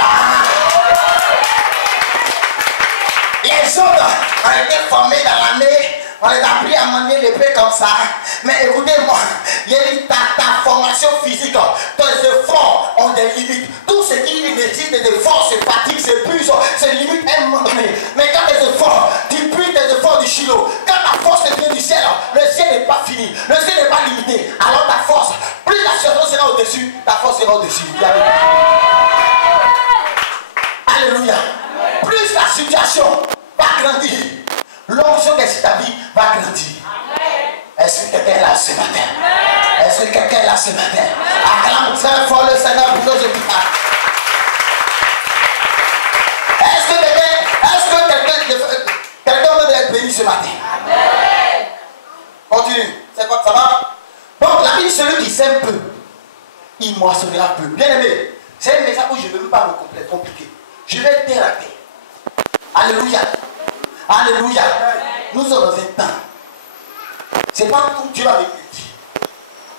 les autres ont été formés dans l'armée. On les a pris à manier l'épée comme ça. Mais écoutez-moi, il y a eu ta formation physique. Tes efforts ont des limites. Tout ce qui nécessite des efforts, c'est fatigue, c'est plus, c'est limite à un moment donné. Mais quand tes efforts, tu puisses tes efforts du chilo, quand ta force vient du ciel, le ciel n'est pas fini, le ciel n'est pas limité. Alors ta force, plus la situation sera au-dessus, ta force sera au-dessus. Alléluia. Plus la situation va grandir, l'onction qui est sur ta vie va grandir. Est-ce que quelqu'un est là ce matin? Est-ce Est-ce que quelqu'un est là ce matin? Acclame très fort le Seigneur pour que je puisse. Est-ce que quelqu'un veut être béni ce matin? Amen. Continue. C'est quoi? Ça va? Donc la vie, celui qui sème peu, il moissonnera peu. Bien aimé, c'est un message où je ne veux même pas me compliquer. Je vais terre à terre. Alléluia. Alléluia. Nous sommes dans un temps. Ce n'est pas tout Dieu avec lui.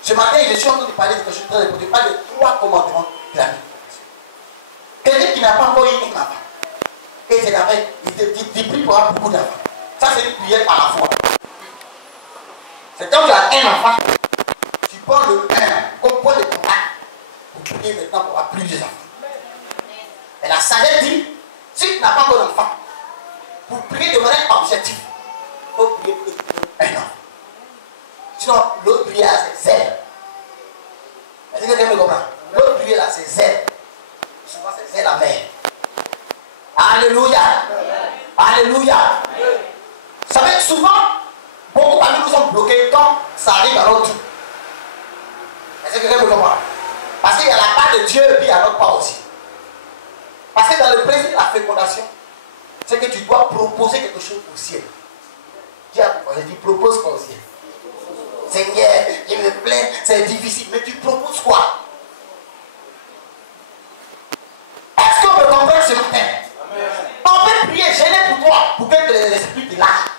Ce matin, je suis en train de parler de quelque chose de important. Je parle de 3 commandements de la vie. Quelqu'un qui n'a pas encore eu un enfant. Et c'est avec, il prie pour avoir beaucoup d'enfants. Ça, c'est une prière par la foi. C'est quand tu as un enfant, tu prends le 1 comme point de contact pour prier maintenant pour avoir plusieurs enfants. Et la sagesse dit, si tu n'as pas encore d'enfant, pour prier de manière objective, il faut prier pour un enfant. Sinon, l'autre prière, c'est zèle. Est-ce que quelqu'un me comprend? L'autre prière, là, c'est zèle. Souvent, c'est zèle la mère. Alléluia. Alléluia. Vous savez, souvent, beaucoup parmi nous sont bloqués quand ça arrive à notre tour. Est-ce que quelqu'un me comprend? Parce qu'il y a la part de Dieu et puis il y a notre part aussi. Parce que dans le principe de la fécondation, c'est que tu dois proposer quelque chose au ciel. Dieu a dit, propose quoi au ciel? Seigneur, il me plaît, c'est difficile, mais tu proposes quoi? Est-ce qu'on peut comprendre ce matin? On peut prier, gêner pour toi, pour que les esprits te lâchent,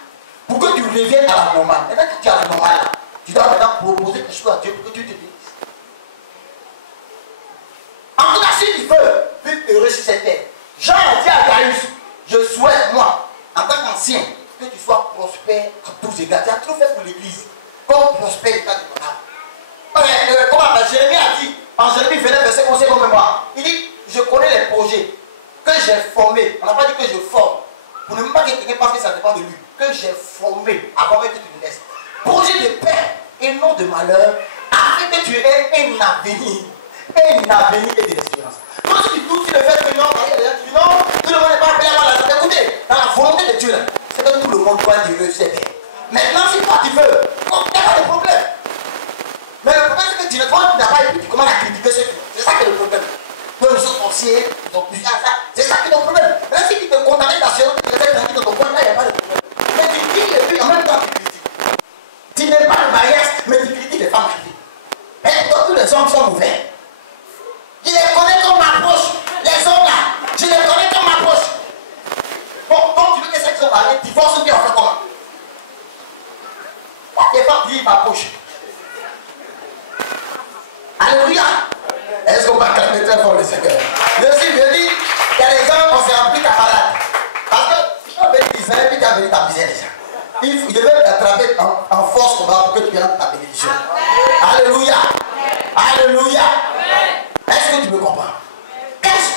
pour que tu reviennes à la normale. Maintenant que tu es à la normale, tu dois maintenant proposer quelque chose à Dieu pour que Dieu te bénisse. En tout cas, si tu veux vivre heureux sur cette terre, Jean a dit à Gaius, je souhaite, moi, en tant qu'ancien, que tu sois prospère à tous égards. Tu as trop fait pour l'église. Comme prospère l'état de ton âme. Comment Jérémie a dit, en Jérémie 29, verset 11, comme moi, il dit, je connais les projets que j'ai formés. On n'a pas dit que je forme. Pour ne même pas que quelqu'un pense que ça dépend de lui. Que j'ai formé avant que tu me laisses. Projet de paix et non de malheur, afin que tu aies un avenir. Un avenir et de l'espérance. Donc si tu doutes sur le fait que non, tout le monde n'est pas appelé à avoir la santé. Écoutez, dans la volonté de Dieu, c'est que tout le monde doit dire cette terre. Maintenant, si toi tu veux, il n'y a pas de problème. Mais le problème, c'est que tu n'as pas écouté, tu commences à critiquer ceux qui. C'est ça qui est le problème. Donc, ils sont sorciers, ils ont plus ça. C'est ça qui est ton problème. Mais si tu te contamines ta séance, tu te fais tranquille dans ton coin, là, il n'y a pas de problème. Mais tu dis, et puis en même temps, tu critiques. Tu n'aimes pas le mariage, mais tu critiques les femmes mariées. Et donc, tous les hommes sont mauvais. Je les connais comme ma poche. Les hommes là, je les connais comme ma poche. Bon, donc tu veux que ceux qui sont mariés divorcent ou bien on fait comment? Les femmes disent ma poche. Alléluia. Est-ce qu'on va acclamer très fort le Seigneur? Je dis, il y a des gens, on s'est rempli ta malade. Parce que si tu as venu Israël, puis tu as venu ta misère déjà. Il devait t'attraper en force pour que tu viennes ta bénédiction. Alléluia. Alléluia. Est-ce que tu me comprends?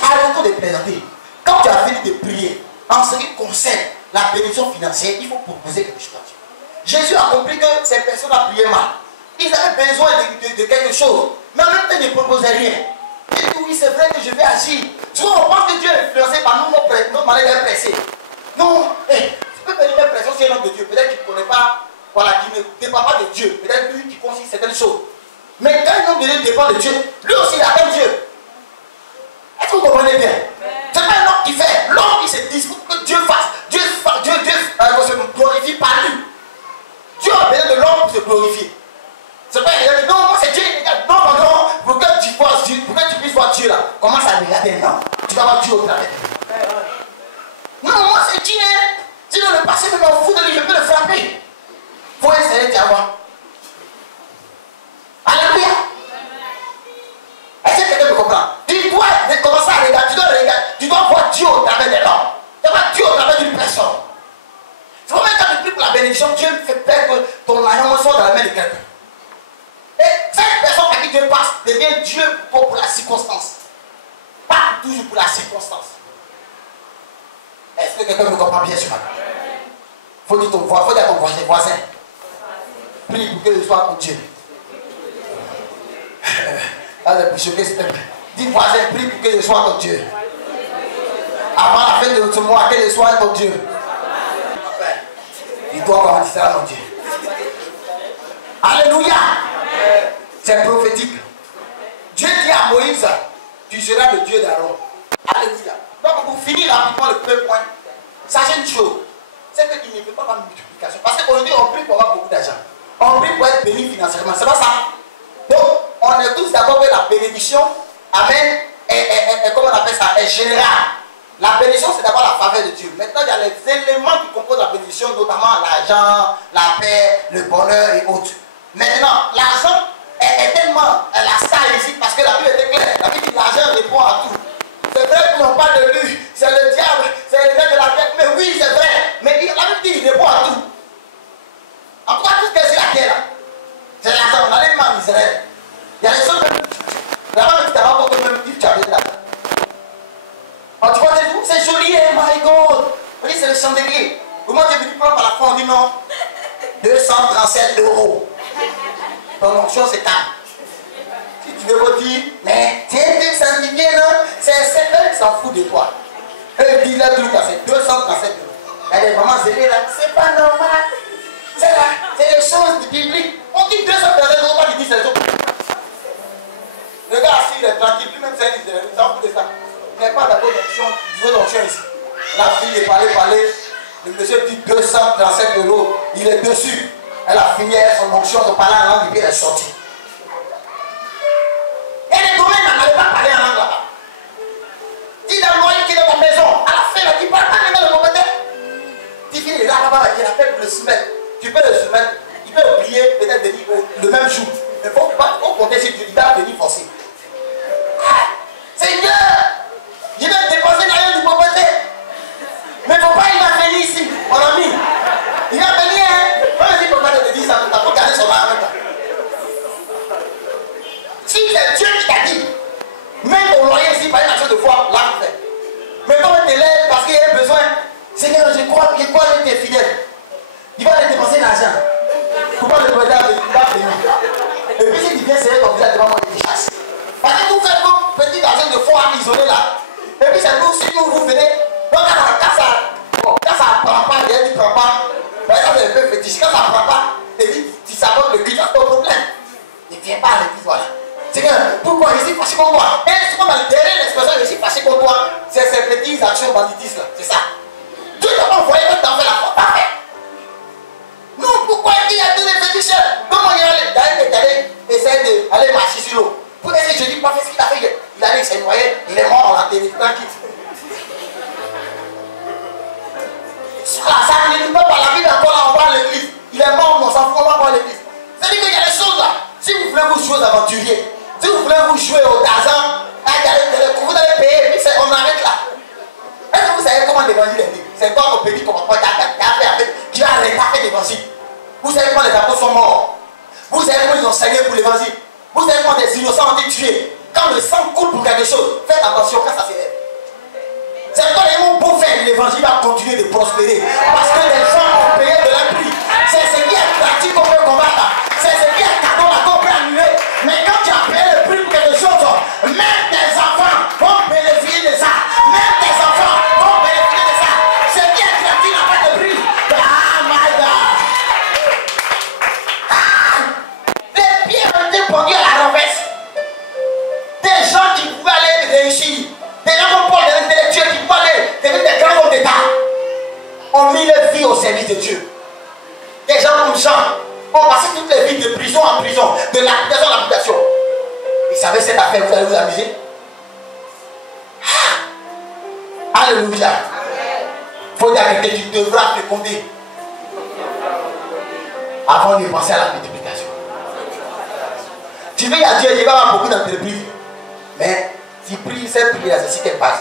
Arrêtons de plaisanter. Quand tu as fini de prier, en ce qui concerne la bénédiction financière, il faut proposer quelque chose à Dieu. Jésus a compris que ces personnes ont prié mal. Ils avaient besoin de quelque chose. Mais en même temps, ils ne proposaient rien. Ils disent oui, c'est vrai que je vais agir. Souvent, on pense que Dieu est influencé par nous, notre manière d'être pressé. Non, tu peux venir une pression sur un homme de Dieu. Peut-être qu'il ne connaît pas, voilà, qui ne dépend pas de Dieu. Peut-être lui qui consigne certaines choses. Mais quand un homme de Dieu dépend de Dieu, lui aussi il attend Dieu. Est-ce que vous comprenez bien? C'est pas un homme qui fait. L'homme qui se dispute que Dieu fasse. Dieu se glorifie par lui. Dieu a besoin de l'homme pour se glorifier. C'est pas il a dit non, moi c'est Dieu. Non, pour que tu puisses voir Dieu là, commence à regarder non. Tu vas voir Dieu au travers. Non, moi c'est Dieu. Sinon le passé me m'en fout de lui, je peux le frapper. Faut essayer de voir. Alléluia. Est-ce que quelqu'un me comprend? Tu dois commencer à regarder, tu dois voir Dieu au travers des hommes. Tu dois voir Dieu au travers d'une personne. C'est vraiment quand tu pries pour la bénédiction, Dieu fait peur que ton argent soit dans la main de quelqu'un. Et cette personne à qui Dieu passe devient Dieu pour la circonstance. Pas toujours pour la circonstance. Est-ce que quelqu'un me comprend bien ce matin? Faut dire à ton voisin. Prie pour que je sois ton Dieu. Dis voisin, prie pour que je sois ton Dieu. Avant la fin de ce mois, que je sois ton Dieu. Il doit commencer à mon Dieu. Alléluia. C'est prophétique. Dieu dit à Moïse, tu seras le Dieu d'Aaron. Alléluia. Donc pour finir rapidement le premier point, sachez une chose, c'est qu'il ne peut pas avoir une multiplication. Parce qu'aujourd'hui on prie pour avoir beaucoup d'argent. On prie pour être béni financièrement. C'est pas ça. Donc on est tous d'accord que la bénédiction, amen, comment on appelle ça, est générale. La bénédiction, c'est d'abord la faveur de Dieu. Maintenant, il y a les éléments qui composent la bénédiction, notamment l'argent, la paix, le bonheur et autres. Maintenant, l'argent est tellement la star ici parce que la Bible était claire. La Bible dit que l'argent répond à tout. C'est vrai qu'on parle de lui, c'est le diable, c'est le diable de la terre. Mais oui, c'est vrai. Mais la Bible dit qu'il répond à tout. En tout cas, tout ce qui est sur la terre, c'est l'argent. On a les mains en Israël. Il y a les choses même. La Bible dit que même Yves Tchabé là. Tu vois, c'est joli, my God. On dit c'est le chandelier. Comment tu veux prendre par la fin, on dit non. 237 €. Ton onction c'est calme. Si tu veux me dire, mais tiens, c'est sanctifié, non? C'est eux qui s'en foutent de toi. Eux disent là, c'est 237 €. Il y a des mamans zélées là, c'est pas normal. C'est là, c'est les choses du biblique. On dit 237 €, pas dit c'est les autres. Le gars assis, il est tranquille, lui même c'est un Israélien, il s'en fout de ça. Il n'y a pas d'abord d'onction ici. La fille est parlé. Le monsieur dit 237 €. Il est dessus. Elle a fini son onction de parler en langue et puis elle est sortie. Et les domaines n'avaient pas parlé en langue là-bas. Dis dans le moyen qui est dans ta maison, à la fin, tu parles pas même dans le moment. Tu finis là-bas, il appelle pour le soumettre. Tu peux le soumettre. Il peut oublier, peut-être venir le même jour. Mais il faut compter sur Dieu. Il va venir forcer. Seigneur! Je vais déposer l'argent du pauvreté. Mais il ne faut pas, il va venir ici, mon ami. Il va venir, hein. Moi, je dis, pourquoi te dire ça, tu n'as pas gardé son argent en même temps. Si c'est Dieu qui t'a dit, même ton loyer ici, par une action de foi, là, on fait. Mais quand on te lève parce qu'il y a un besoin, Seigneur, je crois que tu es fidèle. Il va te dépenser l'argent. Pourquoi le président va venir? Et puis, s'il vient, c'est ton visage devant moi, il te chasse. Parce que vous faites vos petits argent de foi isolés là. Et puis c'est nous, si vous venez, donc quand ça ne prend pas, il ne prend pas, ça c'est un peu fétiche, quand ça ne prend pas, et puis tu sabotes le culte, c'est ton problème. Ne viens pas à l'église, voilà. Seigneur, pourquoi je suis fâché contre toi? Et souvent dans le derrière l'expression, je suis fâché contre toi, c'est ces petites actions banditistes là, c'est ça. Dieu t'a pas envoyé quand t'en fais la foi, parfait. Non, pourquoi il y a deux fétiches? Comment il y a d'aller essayer d'aller marcher sur l'eau? Pour essayer, je dis pas, qu'est-ce qu'il a fait? Il allait s'est noyé, il est mort, on l'a tenu, tranquille. Ça ne dit pas par la Bible encore là, on va à l'église. Il est mort, on s'en fout, on va voir l'église. C'est-à-dire qu'il y a des choses là. Si vous voulez vous jouer aux aventuriers, si vous voulez vous jouer au Tarzan, vous allez payer, et puis on arrête là. Est-ce que vous savez comment l'évangile est né? C'est toi au pays comme toi, tu as arrêté l'évangile. Vous savez comment les apôtres sont morts. Vous savez comment ils ont saigné pour l'évangile. Vous savez comment des innocents ont été tués. Quand le sang coule pour quelque chose, faites attention quand ça s'élève. C'est quand les mots beaux faire, l'évangile va continuer de prospérer. Parce que les gens ont payé de leur prix. C'est ce qui est pratique qu'on peut combattre. C'est ce qui est cadeau là qu'on peut annuler. Mais quand tu as payé le prix pour quelque chose, même tes enfants vont bénéficier de ça. Même tes enfants vont bénéficier de ça. Ce qui est gratuit n'a pas de prix. Ah my God. Les pieds ont été pondus à la renverse. Des gens qui pouvaient aller réussir. Des gens comme Paul, des intellectuels qui pouvaient aller devenir des grands hommes d'État, ont mis leur vie au service de Dieu. Des gens comme Jean ont passé toutes les vies de prison en prison, de lapidation en lapidation. Vous savez cette affaire, vous allez vous amuser. Alléluia. Il faut dire que tu devras féconder avant de penser à la multiplication. Tu veux y à Dieu, il va y avoir beaucoup d'entreprises. Mais si prie, cette prière, c'est ce qu'elle passe.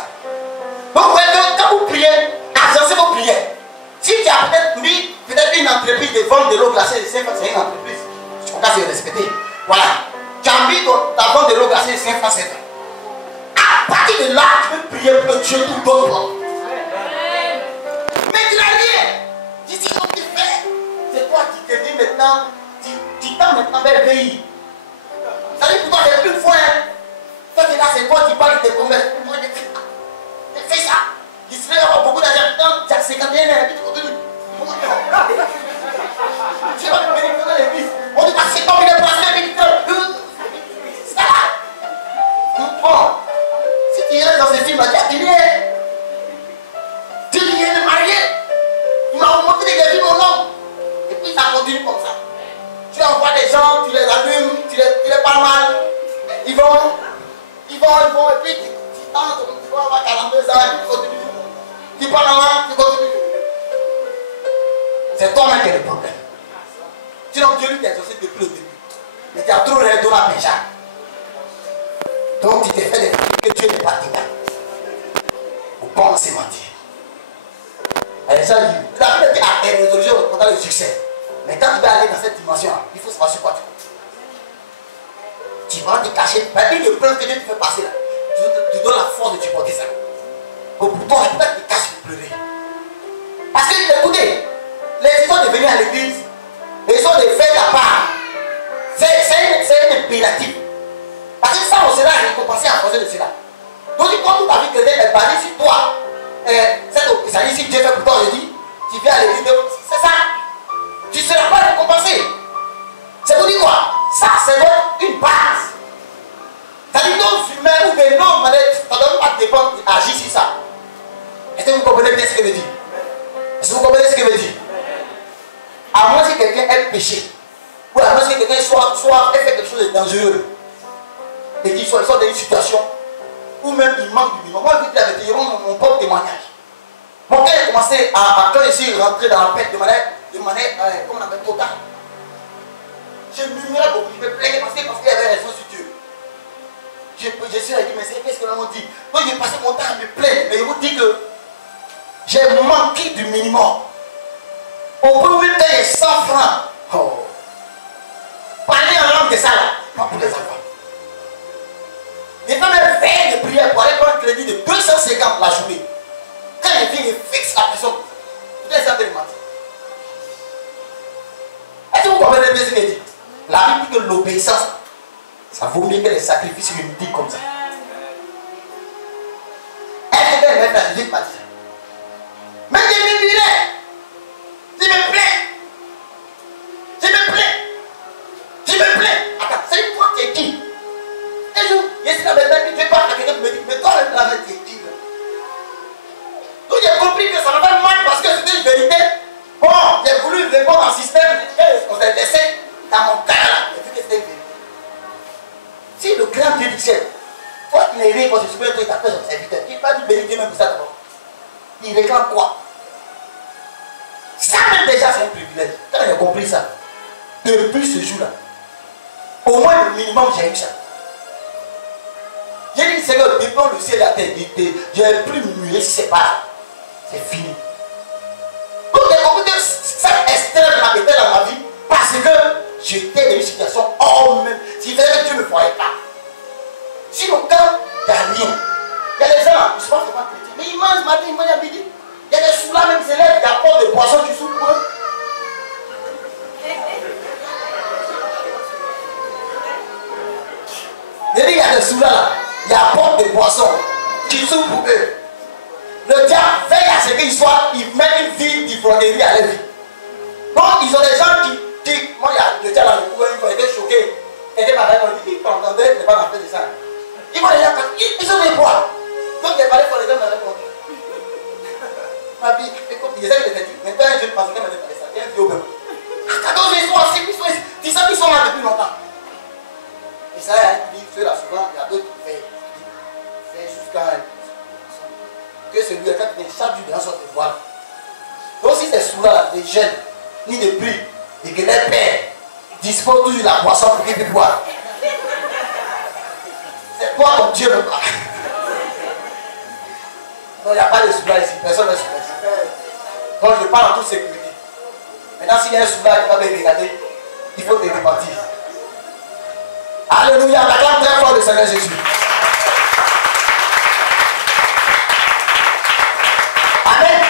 Donc, quand vous priez, agencez vos prières. Si tu as peut-être mis une entreprise de vente de l'eau glacée, c'est une entreprise. Je crois que c'est respecté. Voilà. Tu as mis ta vente de l'eau glacée de 5 francs 7 francs. À partir de là, tu peux prier pour que Dieu tout donne. Mais tu n'as rien. Tu dis, comment tu fais? C'est toi qui te dis maintenant, tu tends maintenant vers le pays. Ça dit pour toi, il n'y a plus de foi. Toi, tu es là, c'est toi qui parles de tes promesses. Moi, je fais ça. Il se fait avoir beaucoup d'argent. Tu as 51 ans, tu continues. Tu vas me bénéficier dans l'église. On dit, c'est pas une place, mais vont, et puis tu tentes, tu vas avoir 42 ans, tu continues. Tu parles en langue, tu continues. C'est toi-même qui es le problème. Sinon, Dieu lui t'a exaucé depuis le début. Mais tu as trop donné à péché. Donc tu t'es fait des trucs que Dieu n'est pas capable. Ou pas on s'est menti. Et ça dit, la vie était à tes résolutions pendant le succès. Mais quand tu vas aller dans cette dimension-là, il faut savoir sur quoi tu comptes. Tu vas te cacher. Une de preuves que Dieu te fait passer là, tu donnes la force de supporter ça. Pour toi, tu peux te cacher de pleurer. Parce que, écoutez, les gens de venir à l'église, les gens de faire la part, c'est un impératif. Parce que ça, on sera récompensé en fonction de cela. Donc, quand toute ta vie chrétienne est basée sur toi, ça dit si Dieu fait pour toi, je dis, tu viens à l'église, c'est ça. Tu ne seras pas récompensé. C'est pour dire quoi? Ça, c'est une base. C'est-à-dire, nos humains ou bien nos malades, ça ne doit pas dépendre d'agir sur ça. Est-ce que vous comprenez bien ce que je dis? Est-ce que vous comprenez ce que je dis? À moins que quelqu'un ait péché, ou à moins que quelqu'un ait fait quelque chose de dangereux, et qu'il soit dans une situation où même il manque du minimum. Moi, je vais te dire mon propre témoignage. Mon père a commencé quand je suis rentré dans la paix de manière comment on appelle, totale. Je murmurais beaucoup, je me plaignais parce qu'il y avait raison sur Dieu. Je suis dit, mais qu'est-ce que l'on dit? Donc j'ai passé mon temps à me plaindre, mais je vous dis que j'ai manqué du minimum. On peut même payer 100 francs. Oh. Parler en langue de ça là, pas pour les enfants. Des fois même faire de prière pour aller prendre un crédit de 250 la journée. Quand il vient, il fixe la personne. Tout est ça de matin. Est-ce que vous comprenez bien ce qu'il dit? La Bible dit que l'obéissance, ça vaut mieux que les sacrifices inutiles comme ça. Est-ce que quelqu'un est Jésus pas dit? Mais je me dirais, je me plains. Je me plains. Je me plains. Attends, c'est toi qui es qui? Un jour, je suis dans mes amis, je parle à quelqu'un qui me dit, mais toi, tu es qui? Donc j'ai compris que ça m'a fait mal parce que c'était une vérité. Bon, j'ai voulu répondre en système, on s'est laissé dans mon cœur là, j'ai vu que c'était une vérité. Si le grand Dieu du ciel, toi qui n'es rien quand tu supprimes, toi il t'appelle son serviteur, il va dire bénir Dieu même pour ça d'abord. Il réclame quoi? Ça même déjà c'est un privilège. Quand j'ai compris ça, depuis ce jour-là, au moins le minimum j'ai eu ça. J'ai dit Seigneur, depuis le ciel et la terre, je n'ai plus murmurer si c'est pas. C'est fini. Donc j'ai compris que cette extrême là était dans ma vie parce que j'étais dans une situation hors même. Si Dieu ne me voyait pas. Sinon quand il n'y a rien, il y a des gens, ils ne sont pas vraiment chrétiens, mais ils mangent matin, ils mangent à midi. Il y a des sous-là même qui se lèvent, il y a pas de poisson qui souffrent pour eux. Il y a des sous-là, il y a pas de poisson qui souffrent pour eux. Le diable veille à ce qu'ils mettent une vie d'ivrognerie à leur vie. Donc ils ont des gens qui moi le diable a une fois été choqué. Et des madames ont dit, quand on entendait, n'est pas en fait de ça. Ils vont les gens, ils ont des poids. Donc il fallait pour les gens dans le monde. Ma vie, écoute, ils essaient de te dire, maintenant je pense que je vais faire ça. Il y a un vieux même. À 14 ans, ils sont assis, tu sais qu'ils sont là depuis longtemps. Et ça, il dit, ceux-là souvent, il y a d'autres qui fait jusqu'à que celui-là, quand il vient chaque jour, il y a une sorte de voile. Donc si c'est sous-là, des jeunes, ni de prix, et que les pères disposent toujours de la boisson pour qu'ils puissent boire. C'est toi ton Dieu, pas. Non, il n'y a pas de sous-là ici, personne n'est sous-là ici. Donc je parle en toute sécurité. Maintenant, s'il y a un sous-là qui va me regarder, il faut te répartir. Alléluia, acclame très fort le Seigneur Jésus. Amen.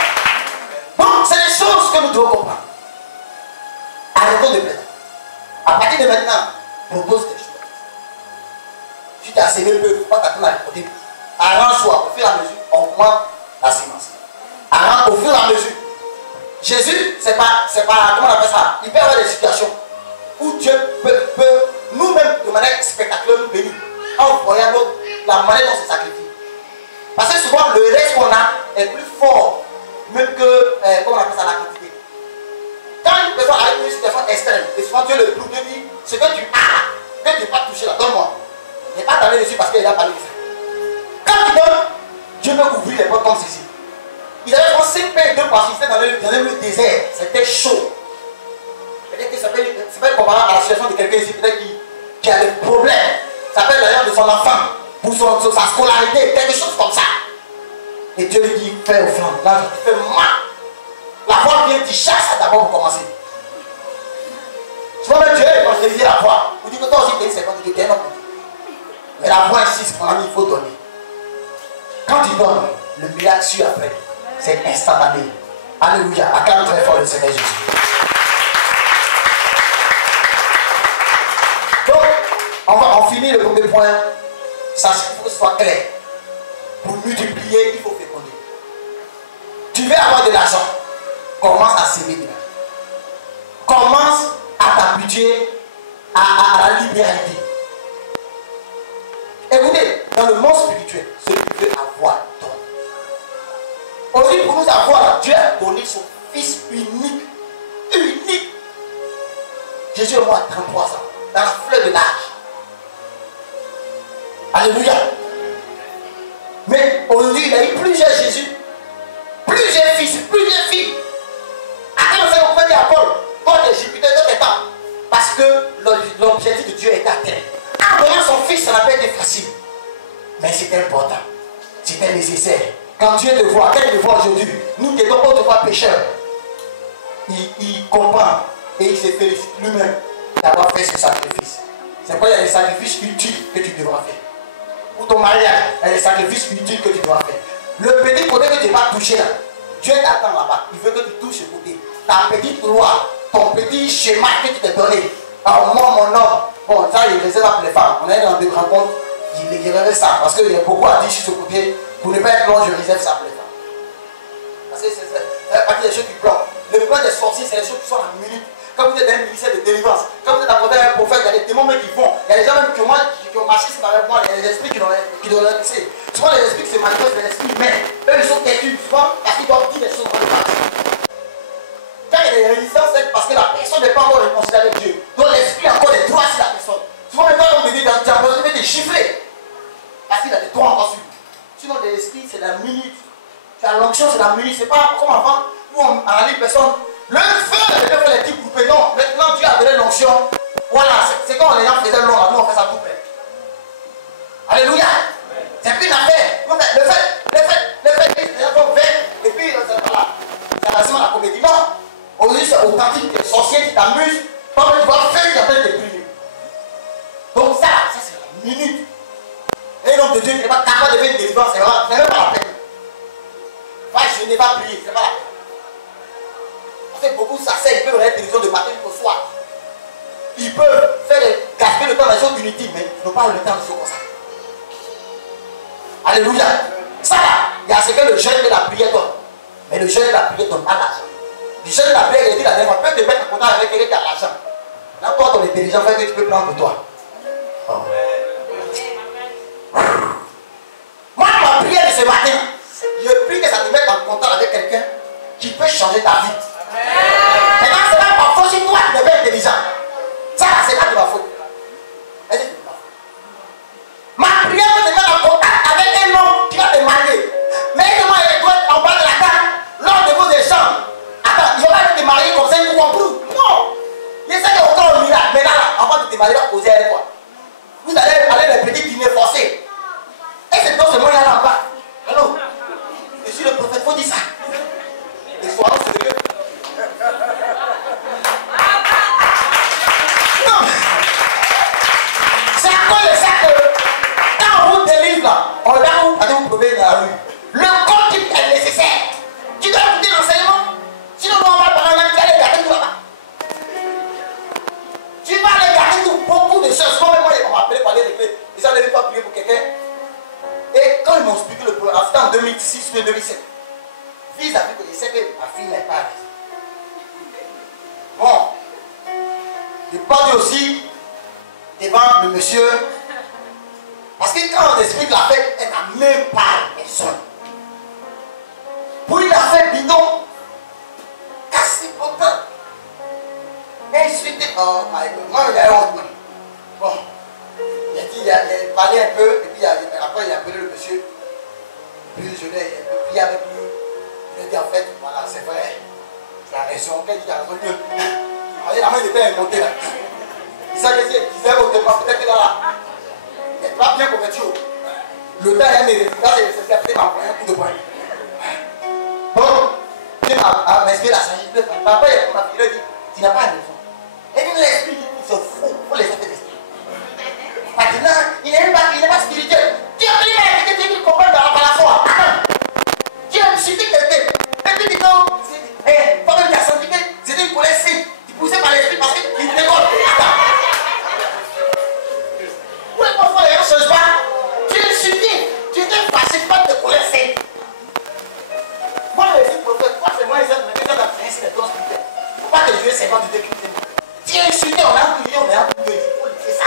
Donc, c'est les choses que nous devons comprendre. Arrêtons de plaindre. À partir de maintenant, propose des choses. Si tu as sémé le peu, il ne faut pas t'attendre à l'écouter. Arrange-toi. Au fur et à mesure, on augmente la sémence. Arrange au fur et à mesure. Jésus, c'est pas, comment on appelle ça? Il peut y avoir des situations où Dieu peut nous-mêmes, de manière spectaculaire, nous bénir en voyant la manière dont on se sacrifie. Parce que souvent, le reste qu'on a est plus fort, même que, comment on appelle ça, la quantité. Quand une personne a une situation extrême, et souvent Dieu le prouve, Dieu dit, ce que tu as, que tu n'as pas touché là, donne-moi. Il n'est pas allé dessus parce qu'il a parlé de ça. Dieu peut ouvrir les portes comme ceci. Ils avaient vraiment 5 pains et 2 poissons, ils étaient dans le désert, c'était chaud. Peut-être que ça peut être comparable à la situation de quelqu'un ici, peut-être qui a des problèmes. Ça peut être d'ailleurs de son enfant, pour sa scolarité, quelque chose comme ça. Et Dieu lui dit, fais offrande. Là, je te fais mal. La voix vient, tu cherches ça d'abord pour commencer. Tu vois, même Dieu, quand je te disais la voix, vous dites que toi aussi, tu es une servante de Dieu, tu es un homme. Mais la voix insiste, mon ami, il faut donner. Quand tu donnes, le miracle suit après. C'est instantané. Alléluia. Acclame très fort le Seigneur Jésus. Donc, on va en finir le premier point. Sachez qu'il faut que ce soit clair. Pour multiplier, il faut féconder. Tu veux avoir de l'argent, commence à s'aimer de l'argent. Commence à t'habituer à la libéralité. Écoutez, dans le monde spirituel, celui qui veut avoir donne. Aujourd'hui, pour nous avoir, Dieu a donné son Fils unique. Unique. Jésus est mort à 33 ans, dans la fleur de l'âge. Alléluia. Mais aujourd'hui, il a eu plusieurs Jésus, plusieurs fils, plusieurs filles. À quel moment on peut dire à Paul, Paul est Jupiter de mes temps. Parce que l'objectif de Dieu est atteint. En donnant son fils, ça n'a pas été facile. Mais c'était important. C'était nécessaire. Quand Dieu te voit, quand il te voit aujourd'hui, nous qui étions autrefois pécheurs, il comprend et il se félicite lui-même d'avoir fait ce sacrifice. C'est pourquoi il y a des sacrifices utiles que tu devras faire. Pour ton mariage, il y a des sacrifices utiles que tu dois faire. Le petit côté que tu n'as pas touché là, Dieu t'attend là-bas. Il veut que tu touches ce côté. Ta petite loi, ton petit schéma que tu t'es donné. Alors moi, mon homme, bon, ça il réserve pour les femmes. On est dans des rencontres, il réserve ça. Parce qu'il y a beaucoup à dire sur ce côté. Pour ne pas être long, je réserve ça pour les femmes. Parce que c'est partie des choses qui bloquent. Le plan des sorciers, c'est les choses qui sont en minute. Quand vous êtes dans un ministère de délivrance, quand vous êtes à côté d'un prophète, il y a des démons même qui vont. Il y a des gens même qui ont marché avec moi, il y a des esprits qui doivent laisser. Souvent les esprits qui se manifestent, les esprits humains, eux ils sont têtus, souvent parce qu'ils doivent dire des choses dans le passé. Quand il y a des résistances, c'est parce que la personne n'est pas encore réconciliée avec Dieu. Donc l'esprit a encore des droits sur la personne. Souvent les gens me disent, tu as besoin de te chiffrer. Parce qu'il a des droits encore sur lui. Sinon l'esprit c'est la minute. Tu as l'onction, c'est la minute. C'est pas comme avant où on analyse personne. Le feu, c'est de faire les petits coupés. Non, maintenant Dieu a donné l'onction. Voilà, c'est quand les gens faisaient long, nous on fait ça tout près. Alléluia. C'est plus une affaire. Le fait, les gens vont faire, et puis voilà. C'est quasiment la comédie. Non, aujourd'hui c'est authentique, les sorciers qui t'amusent, comme tu vois faire qui appelle des brûlés. Donc ça c'est la minute. Et l'homme de Dieu qui n'est pas capable de faire une délivrance, c'est même pas la peine. Je n'ai pas prié, c'est pas la peine. Parce que beaucoup s'asseyent, ils peuvent regarder la télévision de matin jusqu'au soir. Ils peuvent gaspiller le temps dans les choses inutiles, mais ils n'ont pas le temps de faire comme ça. Alléluia. Ça là, il y a ce que le jeûne de la prière donne. Mais le jeûne de la prière donne pas d'argent. Le jeûne de la prière, il a dit la dernière fois, peut te mettre en contact avec quelqu'un qui a l'argent. Là, toi, ton intelligence fait que tu peux prendre pour toi. Oh. Moi, ma prière de ce matin, je prie que ça te mette en contact avec quelqu'un qui peut changer ta vie. Maintenant, c'est pas ma faute, c'est toi qui deviens intelligent. Ça, c'est pas de ma faute. Ma prière peut te mettre en contact avec un homme qui va te marier. Mais comment il doit être en bas de la table, lors de vos échanges. Attends, il va pas te marier comme ça, il vous comprend. Non. Il essaie de encore un miracle. Mais là, avant de te marier, il va poser avec toi. Vous allez aller les petits dîners forcés. Et c'est dans ce moyen là en bas. Allô? Je suis le prophète, il faut dire ça. Et soyons sérieux. Non. C'est à cause de ça que quand on vous délivre là, on va vous promener dans la rue. Le compte est nécessaire. Tu dois écouter l'enseignement. Sinon, on va pendant même tu vas les garder tout là-bas. Tu vas les garder tout. Beaucoup de choses. Moi, on m'a appelé par les régler. Les gens ne veulent pas prier pour quelqu'un. Et quand ils m'ont expliqué le problème, c'était en 2006 ou 2007. Fils a vu que je sais que ma fille n'est pas à l'aise. Bon. Je parle aussi devant le monsieur. Parce que quand on explique la fête, elle n'a même pas personne. Pour une affaire bidon, cassé pourtant. Et ensuite, oh my God, moi il y a honte. Bon. Il a parlé un peu, et puis après il a appelé le monsieur. Puis je l'ai prié avec lui. Il a dit en fait, voilà, c'est vrai. Tu as raison. Qu'elle dit, tu as raison. Allez, la main était montée là. Il s'est dit, il disait au départ, peut-être que là, il n'est pas bien converti. Le temps est mérité. Là, c'est peut-être ma première coup de poing. Bon, Dieu m'a m'expliqué la sagesse. Papa, il m'a dit, tu n'as pas raison. Et puis l'esprit, il se fout pour les effets d'esprit. Maintenant, il n'est pas spirituel. Dieu a pris ma vie, Dieu comprend par la foi. Dieu a suivi quelqu'un. Et puis dit non, toi-même tu as senti que c'était une colère saine. Tu poussais par l'esprit parce qu'il décolle. Oui, parfois les gens ne changent pas. Tu es suivi. Tu étais fâché par de colère saine. Moi, je suis prophète. Toi, c'est moi, les gens dans la prière, c'est les dons spirituels. Il ne faut pas te jouer 50 de décrypter. Tu es suivi, on a prié, on a prié. C'est ça.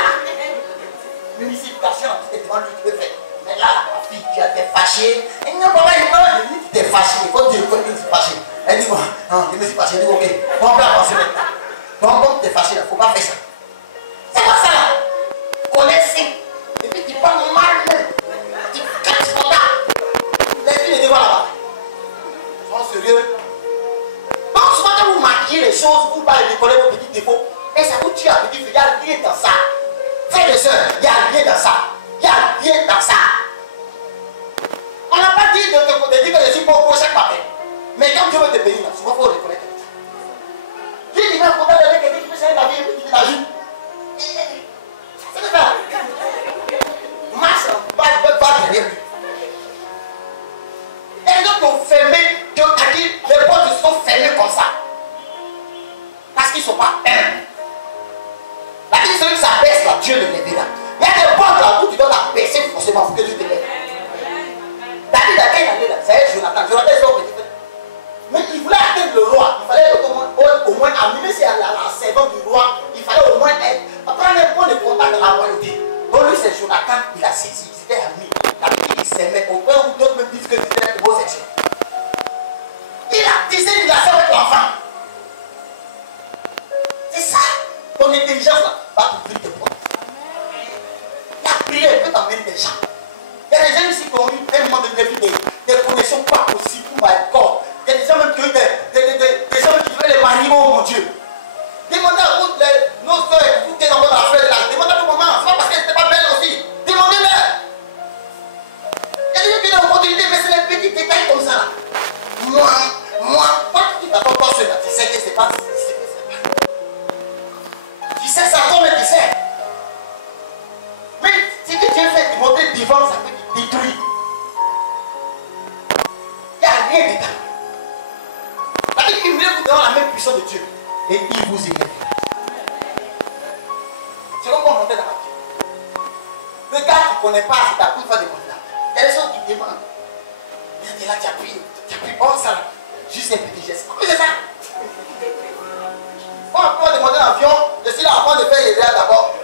L'unification, c'est devant lui qui le fait. Mais là, ma fille, tu as été fâché. Et non, papa, il m'a dit, tu t'es fâché. Il faut dire que tu es fâché. Elle dit, non, je me suis fâché. Elle dit, ok, on peut avancer maintenant. Donc, comme tu es fâché, il ne faut pas faire ça. C'est quoi ça là? On est sain. Et puis tu parles mal même. Tu casses ton gars. Laisse-lui les devants là-bas. Sois sérieux. Donc, souvent quand vous maquillez les choses, vous parlez de connaître vos petits défauts. Et ça vous tue à petit feu. Il y a rien dans ça. Frères et sœurs, il y a rien dans ça. Il y a rien dans ça. On n'a pas dit de dire que je suis bon pour chaque matin. Mais quand Dieu veut te bénir, souvent il faut reconnaître. Dieu dit même content de quelqu'un qui peut changer ta vie et qui t'ajoute. C'est ça. Marche, va derrière lui. Et les autres ont fermé, les portes se sont fermées comme ça. Parce qu'ils ne sont pas humbles. La vie, celui qui s'abaisse là, Dieu le lèvera. Il y a des portes là où tu dois t'abaisser forcément pour que Dieu te lève. David a quelle année là? C'est Jonathan. Jonathan est son petit frère. Mais il voulait atteindre le roi. Il fallait au moins amener la servante du roi. Il fallait au moins prendre un point de contact de la royauté. Donc lui c'est Jonathan, il a saisi. C'était ami. La vie il s'aimait. Au point où d'autres me disent que c'était un beau section. Il a tissé une relation avec l'enfant. C'est ça. Ton intelligence là, va t'ouvrir tes portes. La prière peut t'amener des gens. Il y a des gens ici qui ont eu un moment de vie, des connexions pas possibles pour my God. Il y a des gens même qui ont eu des gens qui veulent les marier, oh mon Dieu. Demandez à vous, nos soeurs et vous qui êtes dans votre affaire là, demandez à vos mamans, c'est pas parce qu'elles n'étaient pas belles aussi. Demandez-leur. Il y a des gens qui ont l'opportunité, mais c'est les petits détails comme ça là. Moi, toi tu t'attends pas sur là, tu sais que c'est pas. Tu sais ça, toi mais tu sais. Mais si que Dieu fait monter devant, ça peut te détruire. Il n'y a rien dedans. La Bible dit, vous dans la même puissance de Dieu. Et il vous élève. C'est comme on montait dans la vie. Le gars qui ne connaît pas, c'est ta première fois de monter là. Il y a des gens qui demandent. Il y a là, tu as pris, oh ça là. Juste un petit geste. Comment c'est ça? Quand on peut demander l'avion, je suis là avant de faire les rêves d'abord.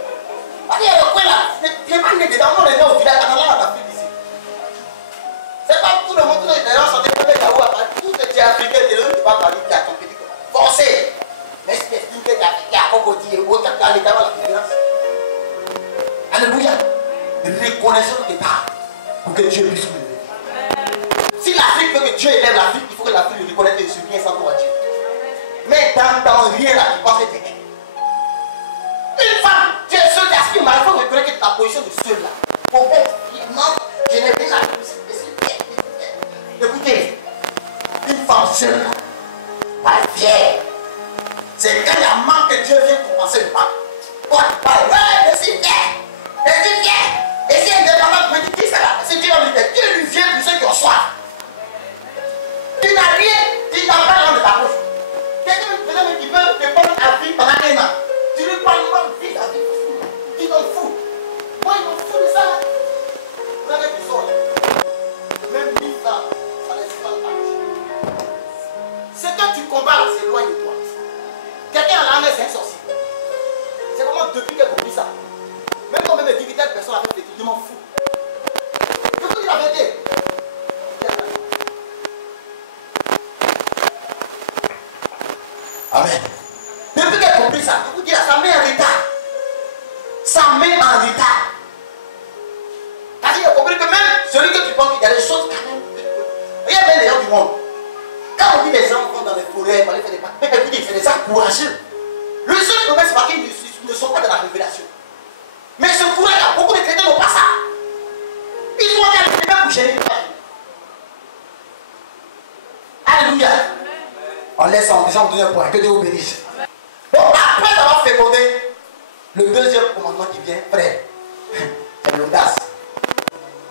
Parce qu'il y a le coin là, tu n'es pas né dedans, on est né au village, on a la Afrique ici. C'est pas tout le monde, tous les gens sont des petits Yahoo, tout ce qui est africain, tu ne peux pas parler, tu as ton petit forcé. Mais si tu estimes que tu as crocodile, ou tu as l'état dans la différence. Alléluia. Reconnaissons tes parts pour que Dieu puisse nous lever. Si l'Afrique veut que Dieu élève l'Afrique, il faut que l'Afrique le reconnaisse et se bien sans toi Dieu. Mais dans rien là, tu penses que tu es. Une femme, tu es seule, tu aspires, mais il faut reconnaître que ta position de seule là. Pour être, non, je n'ai rien à dire. Écoutez, une femme seule là, pas fière. C'est quand il y a manque que Dieu vient compenser le manque. Toi, tu parles, ouais, je suis fier. Je suis fier. Et si elle est indépendante, me dit, qui ça là? C'est Dieu lui dit, Dieu lui vient pour ceux qui ont soif. Tu n'as rien, tu n'as pas l'air de ta bouche. Quelqu'un qui veut te prendre à vie pendant un an. Tu lui parles mal, vie à vie. Tu t'en fous. Moi, il m'en fout de ça. Vous avez du sol. Même vivre là, ça laisse pas le temps. Ce que tu combats, c'est loin de toi. Quelqu'un à l'armée, c'est un sorcier. C'est vraiment depuis qu'elle a compris ça. Même quand même dit que telle personne a fait des trucs, je m'en fous. Je vous dis la vérité. Amen. Depuis qu'elle a compris ça, je vous dis, ça met en retard. Ça met en retard. Parce qu'il a compris que même celui que tu penses qu'il y a des choses quand même que monde. Quand on dit les gens vont dans les forêts, pour aller faire des pâtes, mais écoutez, c'est des gens courageux. Le seul problème, c'est parce qu'ils ne sont pas dans la révélation. Mais ce courage-là, beaucoup de chrétiens n'ont pas ça. Ils vont aller les mêmes boucher. Alléluia. On laisse en déjà donner un point. Que Dieu vous bénisse. Bon, après avoir fécondé, le deuxième commandement qui vient, frère, c'est l'audace.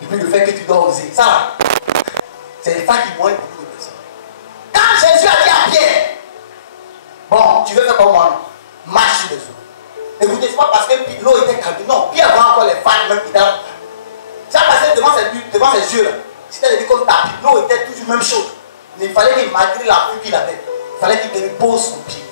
Et puis le fait que tu dois oser. Ça, c'est les femmes qui mourent beaucoup de personnes. Quand Jésus a dit à Pierre, bon, tu veux faire comme moi, marche sur les eaux. Écoutez, c'est pas parce que l'eau était calme. Non, Pierre voit encore les femmes même qui dansent. Ça passait devant ses yeux. C'était des comme tapis. L'eau était toujours même chaude. Mais il fallait qu'il, malgré la pluie qu'il avait, il fallait qu'il dépose son pied.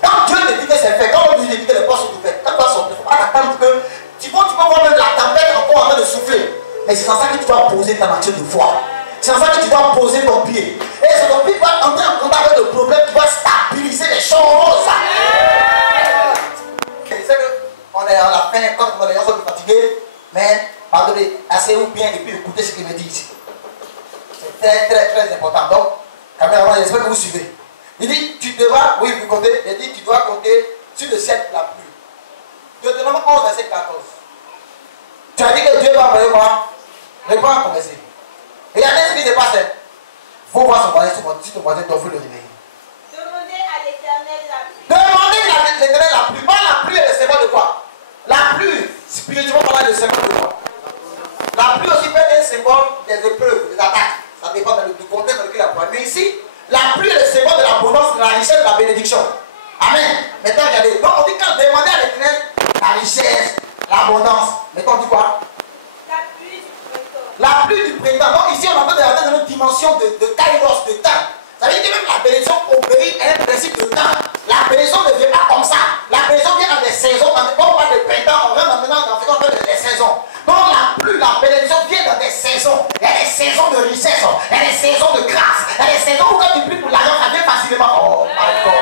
Quand Dieu te dit que c'est fait, quand on lui dit que les portes sont ouvertes, quand tu vas sortir, il ne faut pas attendre que tu peux voir même la tempête encore en train de souffler. Mais c'est dans ça que tu dois poser ta nature de foi. C'est dans ça que tu dois poser ton pied. Et c'est ton pied qui va entrer en contact avec le problème qui va stabiliser les choses. Je sais qu'on est à la fin, quand les gens sont fatigués, mais pardonnez, asseyez-vous bien et puis écoutez ce qu'il me dit ici. C'est très très très important. Donc, caméraman, j'espère que vous suivez. Il dit, tu devras, oui, vous comptez, il dit, tu dois compter sur le ciel la pluie. Deutéronome 11, verset 14. Tu as dit que Dieu va envoyer quoi? Réponds à commencer. Regardez ce qui se passe. Il faut voir son voisin, si ton voisin t'offre le réveil. Demandez à l'Éternel la pluie. Demandez à l'Éternel la pluie. Pas la pluie est le symbole de quoi? La pluie, spirituellement parlant, est le symbole de quoi? La pluie aussi peut être un symbole des épreuves, des attaques. Ça dépend du contexte dans lequel la pluie. Mais ici, la pluie est le symbole de l'abondance, de la richesse, de la bénédiction. Amen. Maintenant, regardez. Donc, on dit quand demandez à l'Éternel la richesse, l'abondance. Maintenant, on dit quoi? La pluie du printemps. La pluie du printemps. Donc, ici, on est en train de rentrer dans une dimension de kairos, de temps. Ça veut dire que même la bénédiction obéit à un principe de temps. La bénédiction ne vient pas comme ça. La bénédiction vient dans des saisons. Quand on parle de printemps, on rentre maintenant dans ce qu'on appelle des saisons. Donc la pluie, la bénédiction vient dans des saisons. Il y a des saisons de richesse. Il y a des saisons de grâce. Il y a des saisons où quand tu pries pour l'argent, ça vient facilement. Oh my God.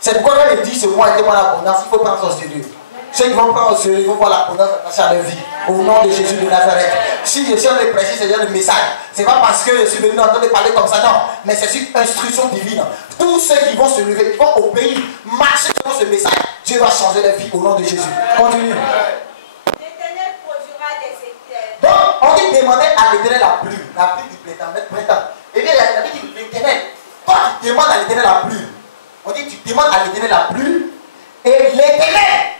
C'est pourquoi quand il dit ce mois était moi l'abondance, il faut prendre ça au sérieux. Ceux qui vont prendre au sérieux, ils vont voir l'abondance attachée à leur vie. Au nom de Jésus de Nazareth. Si je suis en train de prêcher ce genre de message, c'est pas parce que je suis venu en train de parler comme ça, non. Mais c'est une instruction divine. Tous ceux qui vont se lever, qui vont obéir, marcher selon ce message, Dieu va changer leur vie au nom de Jésus. Continue. L'Éternel produira des éclairs. Donc, on dit demander à l'Éternel la pluie du printemps. Et bien, la Bible dit l'Éternel, toi tu demandes à l'Éternel la pluie. On dit tu demandes à l'Éternel la pluie, et l'Éternel,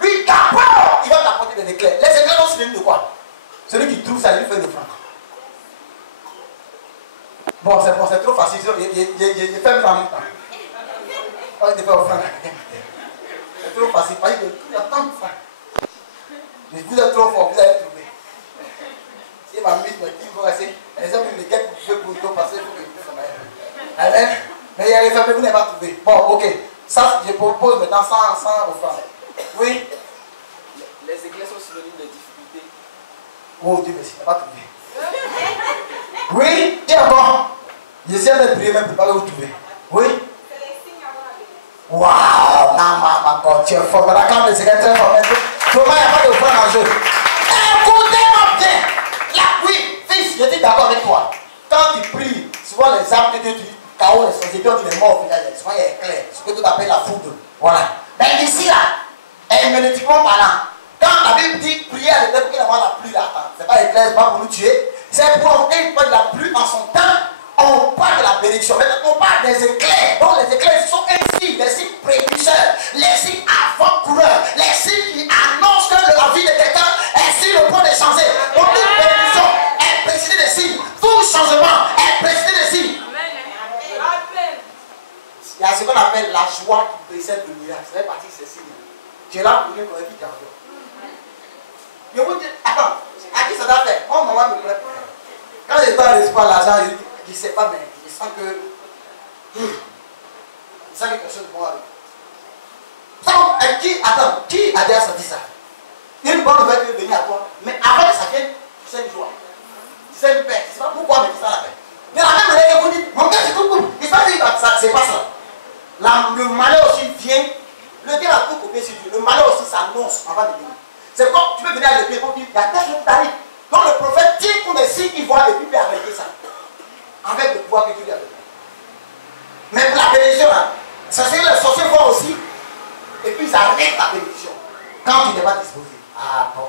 lui d'abord, il va t'apporter des éclairs. Les éclairs sont synonymes de quoi? Celui qui trouve ça, lui fait le franc. Bon, c'est trop facile. Je fais un franc en même temps. On va te faire au franc. C'est trop facile. Parce que il y a tant de francs. Mais vous êtes trop fort, vous allez trouver. Si ma mise me dit, vous restez. Les hommes, ils me guettent pour vous passer, il faut que je fasse. Amen. Mais il y a les femmes, vous n'avez pas trouvé. Bon, ok. Ça, je propose maintenant sans offrande. Oui. Les éclairs sont synonymes de difficulté. Oh Dieu merci, tu n'as pas trouvé. Oui, tiens bon. J'essaie de prier même pour pas que vous trouvez. Oui. C'est les signes avant la bénédiction. Waouh, non, ma God, tu es fort. Dans la carte de secret, très fort. Comment il n'y a pas de point en jeu? Écoutez-moi bien. Là, oui, fils, je suis d'accord avec toi. Quand tu pries, souvent les âmes que Dieu dit, chaos, les sociétés, tu les morts au final, souvent il y a éclair. Ce que tu appelles la foudre. Voilà. Mais ici, là, herméneutiquement parlant, quand la Bible dit prier à l'Éternel pour qu'il envoie la pluie, là, c'est pas éclair, c'est pas pour nous tuer, c'est pour envoyer une fois de la pluie en son temps. On parle de la bénédiction. Maintenant, on parle des éclairs. Donc, les éclairs sont ainsi les signes précurseurs, les signes avant-coureurs, les signes qui annoncent que la vie de quelqu'un est sur le point de changer. Donc, toute bénédiction est précédée des signes. Tout changement est précédé des signes. Il y a ce qu'on appelle la joie qui précède le miracle. Ça fait partie de ces signes. Tu es là pour dire qu'on est vite d'argent. Je vous dis, attends, à qui ça doit faire? Moi, maman me prépare. Quand je dois recevoir l'argent, je ne sais pas, mais je sens que. Je sens quelque chose de bon avec. Qui a déjà senti ça? Une bonne nouvelle peut venir à toi, mais avant que ça vienne, tu sais une joie. Tu sais une paix. Tu ne sais pas pourquoi, mais tu sens la paix. De la même manière que vous dites, mon gars, c'est tout cool. Il ne s'agit pas ça, c'est pas ça. Le malheur aussi vient. Le gars a tout coupé sur Dieu. Le malheur aussi s'annonce avant de venir. C'est comme tu peux venir à l'église et dire, il y a tel chose qui t'arrive. Donc le prophète tire pour des signes qu'il voit et puis il peut arrêter ça. Avec le pouvoir que Dieu lui a donné. Mais pour la bénédiction, hein, c'est ce que les sorciers voient aussi. Et puis ils arrêtent la bénédiction. Quand tu n'es pas disposé. Ah bon.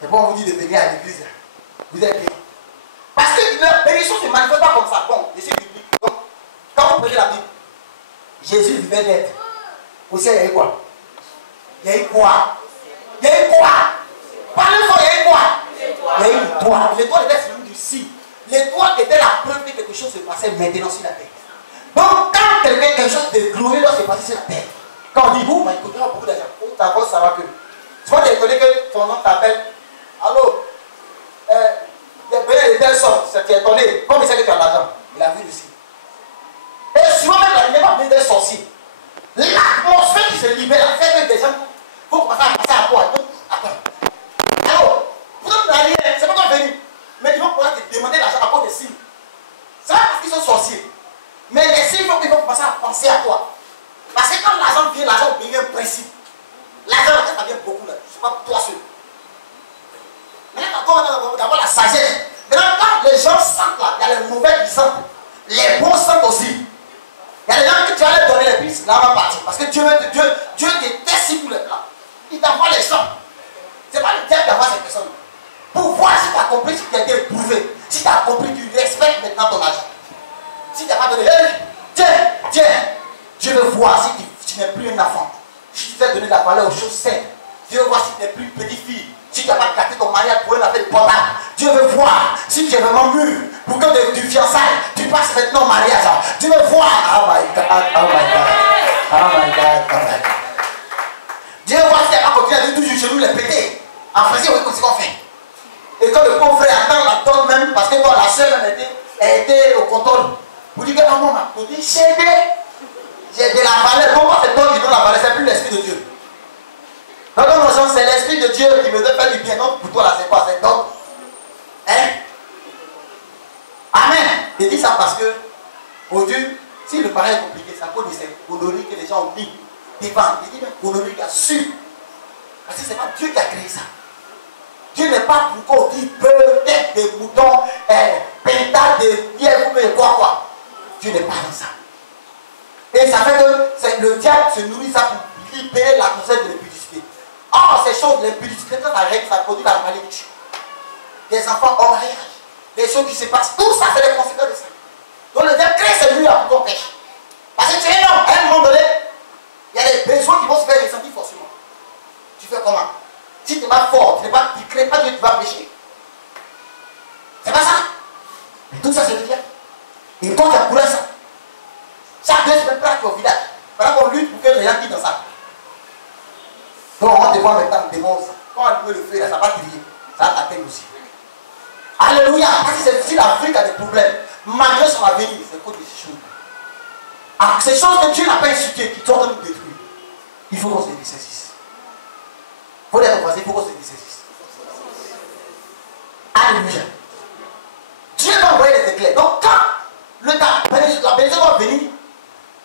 C'est bon, on vous dit de venir à l'église. Vous êtes bénis. Parce que la bénédiction ne se manifeste pas comme ça. Bon, c'est biblique. Donc, quand vous prenez la Bible, Jésus vivait d'être. Au ciel, il y a eu quoi? Il y a eu quoi? Il y a eu quoi? Parlez-moi, il y a eu quoi? Il y a eu l'étoile. L'étoile était sur du signe. L'étoile était la preuve que quelque chose se passait maintenant sur la terre. Donc, quand quelque chose de glorieux doit se passer sur la terre, quand on dit, vous, il coûtera beaucoup d'argent. Pour t'avoir, ça va que. Tu vas t'étonner que ton nom t'appelle. Allô? Il y a telle sorte, c'est étonné. Comme il sait que tu as de l'argent, il a vu le signe. Et souvent même la lumière va venir des sorciers. L'atmosphère qui se libère, fait que des gens vont commencer à passer à toi. Attends. Alors, pour ne rien, c'est pas toi venir. Mais ils vont pouvoir te demander l'argent à cause des signes. C'est pas parce qu'ils sont sorciers. Mais les signes ils vont commencer à penser à toi. Parce que quand l'argent vient un principe. L'argent, ça vient beaucoup là. C'est pas toi seul. Maintenant, quand on a la sagesse. Maintenant, quand les gens sentent là, il y a les mauvais qui sentent. Les bons sentent aussi. Il y a des gens que tu vas leur donner les pistes, là on va partir. Parce que Dieu te teste tous les plans. Il t'envoie les gens. Ce n'est pas le diable d'avoir ces personnes. Pour voir si tu as compris, si tu as été éprouvé. Si tu as compris, tu respectes maintenant ton argent. Si tu n'as pas donné, tiens, Dieu veut voir si tu n'es plus un enfant. Si tu t'es donné la valeur aux choses saines. Dieu veut voir si tu n'es plus une petite fille. Si tu n'as pas gâté ton mariage pour une affaire de portable. Dieu veut voir si tu es vraiment mûr pour que du fiançailles, tu passes maintenant au mariage. Dieu veut voir. Oh my God, oh my God, oh my God, oh my God. Dieu veut voir si tu n'as pas continué à dire toujours chez nous les péter. En français, oui, comme c'est qu'on fait. Et quand le pauvre frère attend la donne même, parce que toi, la soeur même était au contrôle. Vous dites que non, maman, vous dites, j'ai de la valeur. Pourquoi c'est toi qui donne la valeur? C'est plus l'Esprit de Dieu. Donc, c'est l'Esprit de Dieu qui me donne faire du bien. Donc, pour toi, là, c'est quoi? C'est donc. Hein? Amen. Je dis ça parce que, au Dieu, si le mariage est compliqué, c'est à cause de ces conneries que les gens ont mis devant. Je dis même conneries qu'il y a su. Parce que ce n'est pas Dieu qui a créé ça. Dieu n'est pas pour qu'on dise peut-être des moutons, pentades, des lièvres, mais quoi. Dieu n'est pas dans ça. Et ça fait que le diable se nourrit ça pour libérer la conscience de l'impudicité. Or, ces choses, l'impudicité, quand ça règle, ça produit la malédiction. Des enfants hors mariage, des choses qui se passent, tout ça, c'est les conséquences de ça. Donc le diable crée ces nuits pour ton péché. Parce que tu es énorme, à un moment donné, il y a des besoins qui vont se faire ressentir forcément. Tu fais comment? Si tu n'es pas fort, tu ne crées pas Dieu, tu vas pécher. C'est pas ça. Mais tout ça, c'est le diable. Et toi, tu as coulé ça. Chaque 2 semaines, tu es au village. Pendant qu'on lutte pour que les gens quittent dans ça. Donc, on te voit maintenant, on démontre ça. Quand on le fait, là, ça va crier. Ça va t'atteindre aussi. Alléluia. Parce que si l'Afrique a des problèmes, malgré son avenir, c'est quoi des choses. Alors, ces choses que Dieu n'a pas insultées, qui sont en train de nous détruire, il faut qu'on se dessaisisse. Il faut être voisin, il faut qu'on se dessaisisse. Alléluia. Dieu va envoyer des éclairs. Donc, quand la bénédiction va venir,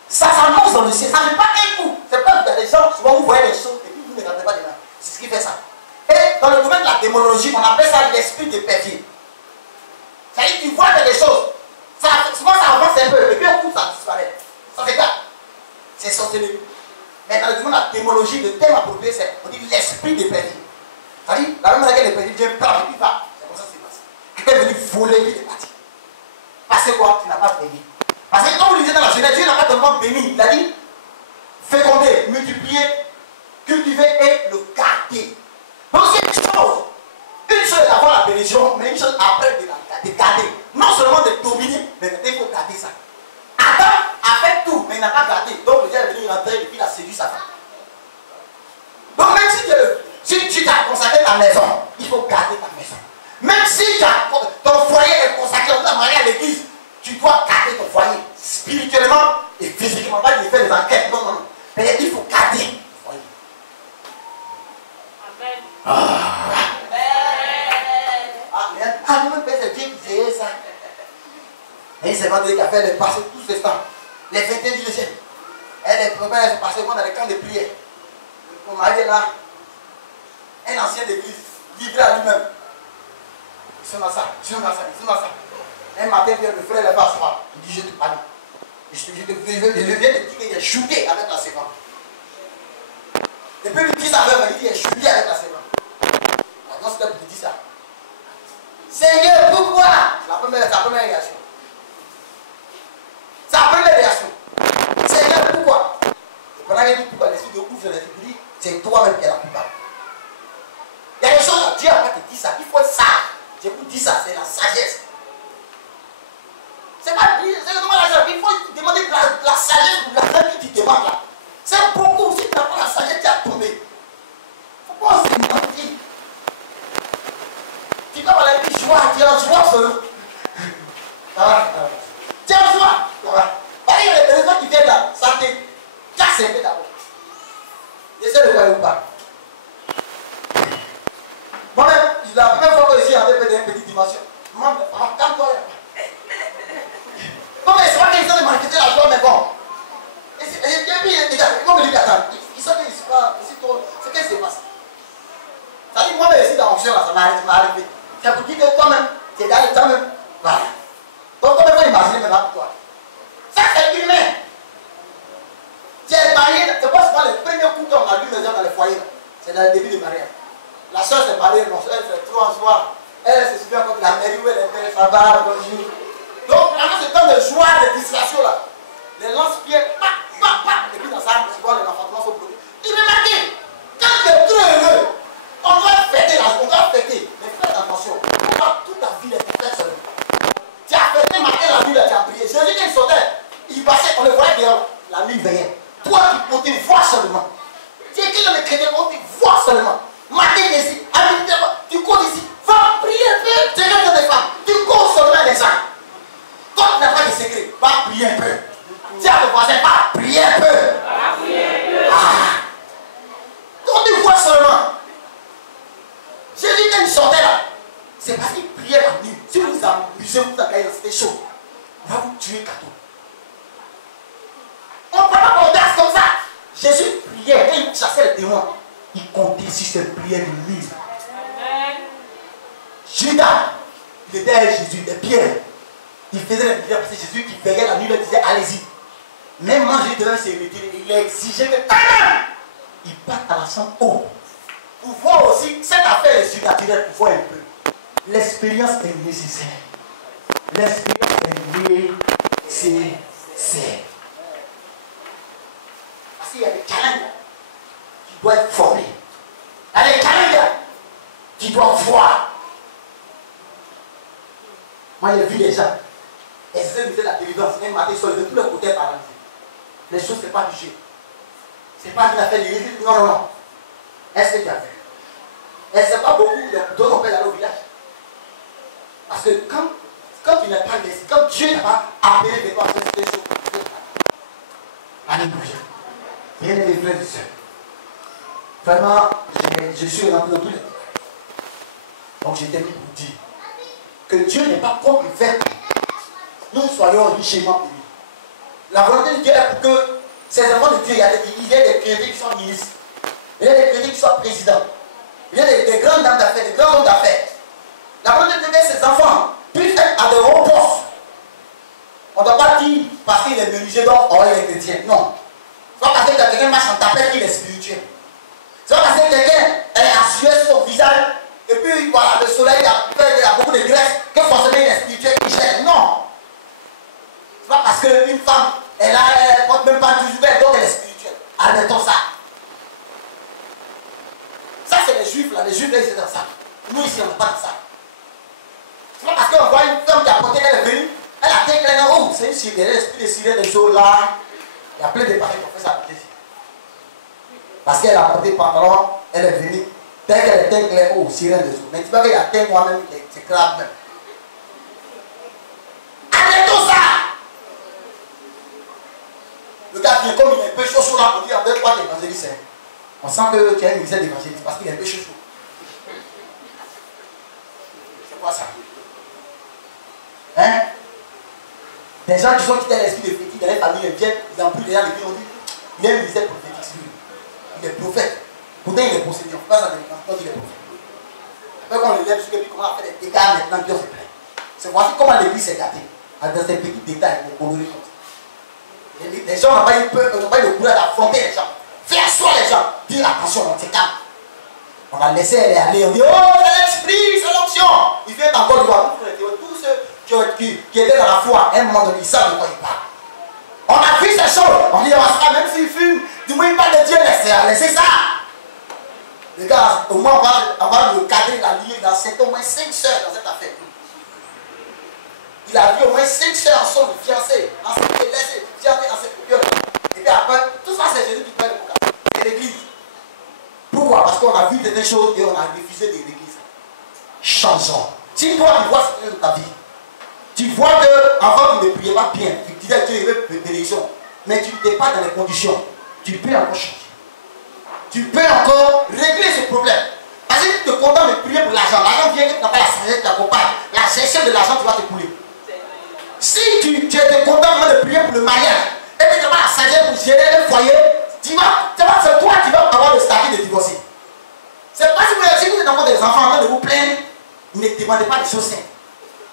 ça s'annonce dans le ciel. Ça n'est pas un coup. C'est pas que les gens, souvent vous voyez les choses et puis vous ne rentrez pas dedans. C'est ce qui fait ça. Et dans le domaine de la démonologie, on appelle ça l'esprit de pervers. C'est-à-dire que tu vois des choses. Souvent ça avance un peu, et puis un coup ça disparaît. Ça s'écarte. C'est sorcellerie. Mais dans le domaine de la démonologie, le thème approprié, c'est on dit l'esprit de pervers. C'est-à-dire, la même manière que les pervers viennent prendre et puis va. C'est comme ça que c'est passé. Quelqu'un est venu voler, lui, il est parti. Parce que quoi? Tu n'as pas béni. Parce que quand vous lisez dans la Genèse, Dieu n'a pas tellement béni. Il a dit féconder, multiplier, cultiver et le garder. Donc c'est une chose. Une chose est d'avoir la bénédiction, mais une chose après de garder. Non seulement de dominer, mais il faut garder ça. Adam a fait tout, mais il n'a pas gardé. Donc le Dieu est venu rentrer et puis il a séduit sa femme. Donc même si tu t'as consacré ta maison, il faut garder ta maison. Même si ton foyer est consacré, on t'a marié à l'église, tu dois garder ton foyer spirituellement et physiquement. Pas de faire des enquêtes, non. Mais il faut garder ton foyer. Amen. Ah, nous, c'est Dieu qui disait ça. Et c'est vendredi qui a fait les passer tous les temps. Les 21 du deuxième. Elle est première, elle se passait dans les camps de prière. Mon mari est là. Un ancien d'église, livré à lui-même. sont dans ça, ils sont dans ça, ils sont dans ça. Un matin, le frère est pas soir. Il dit, je te parle. Je viens de dire qu'il est shooté avec la servante. Et puis il dit ça avec il est shooté avec la servante. Maintenant, c'est qu'il dit ça. Seigneur, pourquoi? Sa première réaction. Sa première réaction. Seigneur, pourquoi? Et pendant qu'il dit pourquoi, l'esprit de ouvre les yeux, c'est toi-même qui es la plupart. Il y a des choses à Dieu n'a pas te dire ça. Il faut ça. Je vous dis ça, c'est la sagesse. C'est pas il faut demander la sagesse ou la famille qui te demande là. C'est beaucoup. Si tu n'as pas la sagesse, tu as tombé. Il ne faut pas se mentir. Tu dois aller plus joie, tu es en joie seulement. Ça va. Tu es en joie. Ça va. Il y a des personnes qui viennent là, ça te casse un peu d'abord. J'essaie de voir ou pas. Moi-même, la première fois que je suis entré dans une petite dimension, maman, calme-toi. Non, mais c'est pas qu'ils ont de marketer la joie, mais bon. Et puis, il faut me dire, attends, ils sont qu'ils ne sont pas. C'est qu'est-ce qui se passe? Ça dit, moi-même, ici, dans l'onction, ça m'est arrivé. C'est pour dire que toi-même, tu es dans le temps même. Voilà. Donc, comment il faut imaginer maintenant pour toi? Ça, c'est humain. Tu es marié, c'est pas souvent le premier coup qu'on a lu les gens dans les foyers. C'est dans le début du mariage. La soeur s'est mariée, non, elle fait 3 soirs. Elle se souvient quand la mairie où elle était, ça va, bonjour. Donc, pendant ce temps de joie, de distraction là, les lance-pierres, et puis dans ça, tu vois, les enfantements sont bloqués. Il me marqué, quand tu es trop heureux, on doit fêter là, on doit fêter. Mais faites attention, on va toute ta vie être faite seulement. Tu as fêté, matin, la nuit, tu as prié. Jésus, quand il sautait, il passait, on le voyait dehors, la nuit veillait. Toi, on te voit seulement. Tu es qui dans le chrétien, on te voit seulement. Matin ici, tu cours ici, va prier un peu, tu regardes des femmes, tu cours seulement les gens. Toi, tu n'as pas de secret, va prier un peu. Dis à ton voisin, va prier un peu. On te voit seulement. Jésus, quand il sortait là, c'est parce qu'il priait la nuit. Si vous amusez, vous avez c'était chaud, on va vous tuer cadeau. On ne peut pas audace comme ça. Jésus priait et il chassait les démons. Il comptait sur ses prières de nuit. Judas, il était avec Jésus, des pierres. Il faisait les prières parce que Jésus qui veillait la nuit, il disait allez-y. Même manger devant ses retirer, il exigeait que il parte à la chambre haut. Pour voir aussi, cette affaire est surnaturelle, pour voir un peu. L'expérience est nécessaire. L'expérience est nécessaire. Parce qu'il y a des challenges qui doivent être formés. Il y a des challenges qui doivent voir. Moi, j'ai vu des gens. Et c'est de la délivrance. Un matin, ils sont levés tous les côtés paralysés. Les choses, ce n'est pas du jeu. Ce n'est pas une affaire de non, non, non. Est-ce que tu as vu? Est-ce que c'est pas beaucoup d'autres on peut aller au village? Parce que quand tu n'es pas laissé, quand Dieu n'a pas appelé de toi à faire ces choses, alléluia. Bien aimé frères et sœurs. Vraiment, je suis rentré dans tous les trucs. Donc j'ai terminé pour dire que Dieu n'est pas comme le fait que nous soyons richement bénis. La volonté de Dieu est pour que ces enfants de Dieu, il y a des chrétiens qui sont ministres, il y a des chrétiens qui sont présidents, il y a des grandes dames d'affaires, des grands hommes d'affaires. La volonté de Dieu est que ces enfants puissent être à de hauts postes. On ne doit pas dire parce qu'il est menuisier donc il est chrétien. Non. C'est pas parce que quelqu'un marche en tapette qu'il est spirituel. C'est pas parce que quelqu'un est assuré sur son visage et puis voilà, le soleil il y a beaucoup de graisse que forcément il est spirituel, il gère. Non. C'est pas parce qu'une femme elle ne porte même pas toujours donc elle est spirituelle. Arrêtons ça. Ça c'est les juifs là, les juifs là ils sont dans ça. Nous ici on n'est pas dans ça. C'est pas parce qu'on voit une femme qui a porté, elle est venue, elle a déclaré, oh c'est une sirène, l'esprit de sirène des eaux là. Il y a plein de pareils qui ont fait ça. Parce qu'elle a porté pantalon, elle est venue, dès qu'elle est claire, oh sirène des eaux. Mais tu vois qu'il y a tel moi-même qui c'est grave même. Arrêtons ça. Le gars vient comme il est un peu chaud là, on dit en 2-3 évangélistes. On sent que tu as une misère d'évangéliste parce qu'il est un peu chaud. C'est quoi ça? Hein? Des gens qui sont quittés l'esprit de fétiche dans les familles indiennes, ils n'ont plus les gens qui ont dit il est un ministère prophétique sur lui. Il est prophète. Pourtant il est possédé. On ne peut pas s'en dire quand il est prophète. Après qu'on le lève jusqu'à lui, comment on fait des dégâts maintenant, Dieu se plaît. C'est voici comment l'église s'est gâtée. Avec ces petits détails colorés comme ça. Les gens n'ont pas eu peur, n'ont pas eu le courage d'affronter les gens. Faire asseoir les gens. Dire attention, on s'est calme. On a laissé elle aller, on dit oh c'est l'esprit, c'est l'onction. Il vient encore de voir tous ceux qui étaient dans la foi, à un moment donné, ils savent de quoi ils parlent. On a vu ces choses, on dit même s'il fume, du moins il parle de Dieu, laissez ça. Les gars, au moins on va le cadrer, la lier, dans cette au moins 5 soeurs dans cette affaire. Il a vu au moins 5 soeurs ensemble, fiancées, laissées, fiancées dans cette période. Et puis après, tout ça c'est Jésus qui prend le boucan. Et l'église. Pourquoi? Parce qu'on a vu des choses et on a refusé de l'église. Changeons. Si toi tu vois ce que ta vie, tu vois qu'avant tu ne priais pas bien, tu disais que tu avais bénédiction, mais tu n'étais pas dans les conditions, tu peux encore changer. Tu peux encore régler ce problème. Parce que tu te contentes de prier pour l'argent. L'argent vient que tu n'as pas la sagesse de t'accompagner. La gestion de l'argent, tu vas te couler. Si tu te contentes de prier pour le mariage, et que tu n'as pas la sagesse pour gérer un foyer, c'est toi qui vas avoir le statut de divorcer. C'est pas si vous êtes encore des enfants en train de vous plaindre, ne demandez pas des choses simples.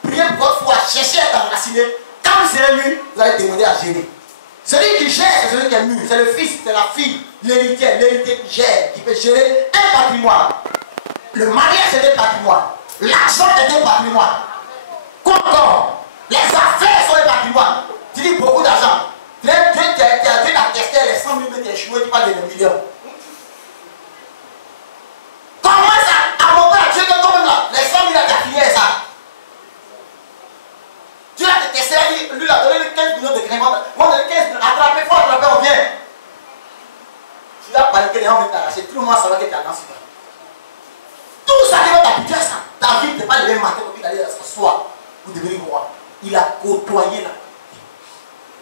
Priez pour votre foi, cherchez à t'enraciner. Quand vous serez mûr, vous allez demander à gérer. Celui qui gère, c'est celui qui est mûr. C'est le fils, c'est la fille, l'héritier qui gère, qui peut gérer un patrimoine. Le mariage c'est un patrimoine. L'argent est un patrimoine. Quoi encore? Les affaires sont un patrimoine. Tu dis beaucoup d'argent. Dieu t'a testé les 100 000 mètres échoués, tu parles de millions. Comment ça? À mon père, Dieu te tombe là. Les 100 000 t'as fini avec ça. Dieu a testé, lui il a donné 15 millions de gréement. Moi, donné 15 millions. Attrapez, faut attraper, on vient. Tu vas paniquer, les gens vont t'arracher. Tout le monde saura que tu as dansé. Tout ça qui va t'habituer à ça. Ta vie n'est pas le même matin pour aller s'asseoir pour devenir roi. Il a côtoyé la vie.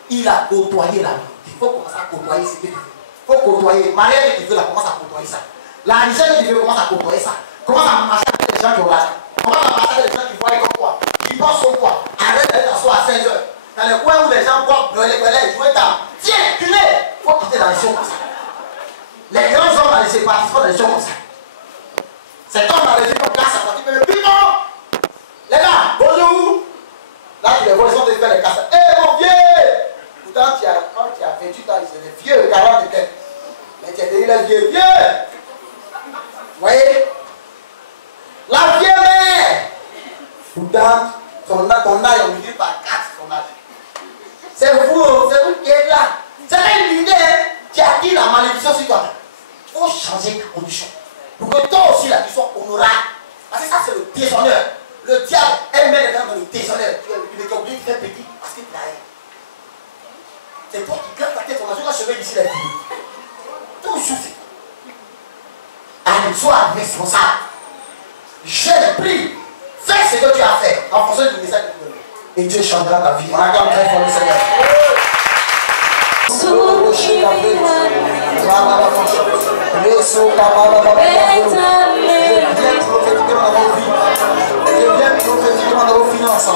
Il a côtoyé la vie. Il faut commencer à côtoyer ce que tu veux. Il faut côtoyer. Mariage que tu veux, là, commence à côtoyer ça. La richesse que tu veux, commence à côtoyer ça. Commence à marcher avec les gens qui ont l'argent. Commence à marcher avec les gens qui voient comme quoi. Qui pensent comme quoi. Arrête d'aller t'asseoir à 16 h. Dans les coins où les gens boivent, les jouer tard. Tiens, culé. Il faut quitter dans les choses comme ça. Les grands hommes dans les séparateurs font des choses comme ça. Cet homme a réussi comme classe à partir de piment. Les gars, bonjour. Là, tu les vois, ils ont fait les casses. Hé, mon vieux. Pourtant, quand tu as 28 ans, c'est des vieux, 40 et quelques. Mais tu as dit les vieux, vieux. Vous voyez? La vieille mère. Pourtant, ton âge, on dit par 4 son âge. C'est vous qui êtes là. C'est une idée qui a dit la malédiction sur toi. Il faut changer ta condition. Pour que toi aussi, là, tu sois honorable. Parce que ça, c'est le déshonneur. Le diable aime les gens dans le déshonneur. Tu es obligé de faire petit parce que tu l'as. C'est toi qui gardes ta tête. On a toujours un chemin d'ici la vie. Toujours c'est toi. Allez, sois responsable. J'ai le prix. Fais ce que tu as fait en fonction du message que tu donnes. Et Dieu changera ta vie. On acclame très fort le Seigneur. Je viens prophétiquement dans vos vies. Je viens prophétiquement dans vos finances.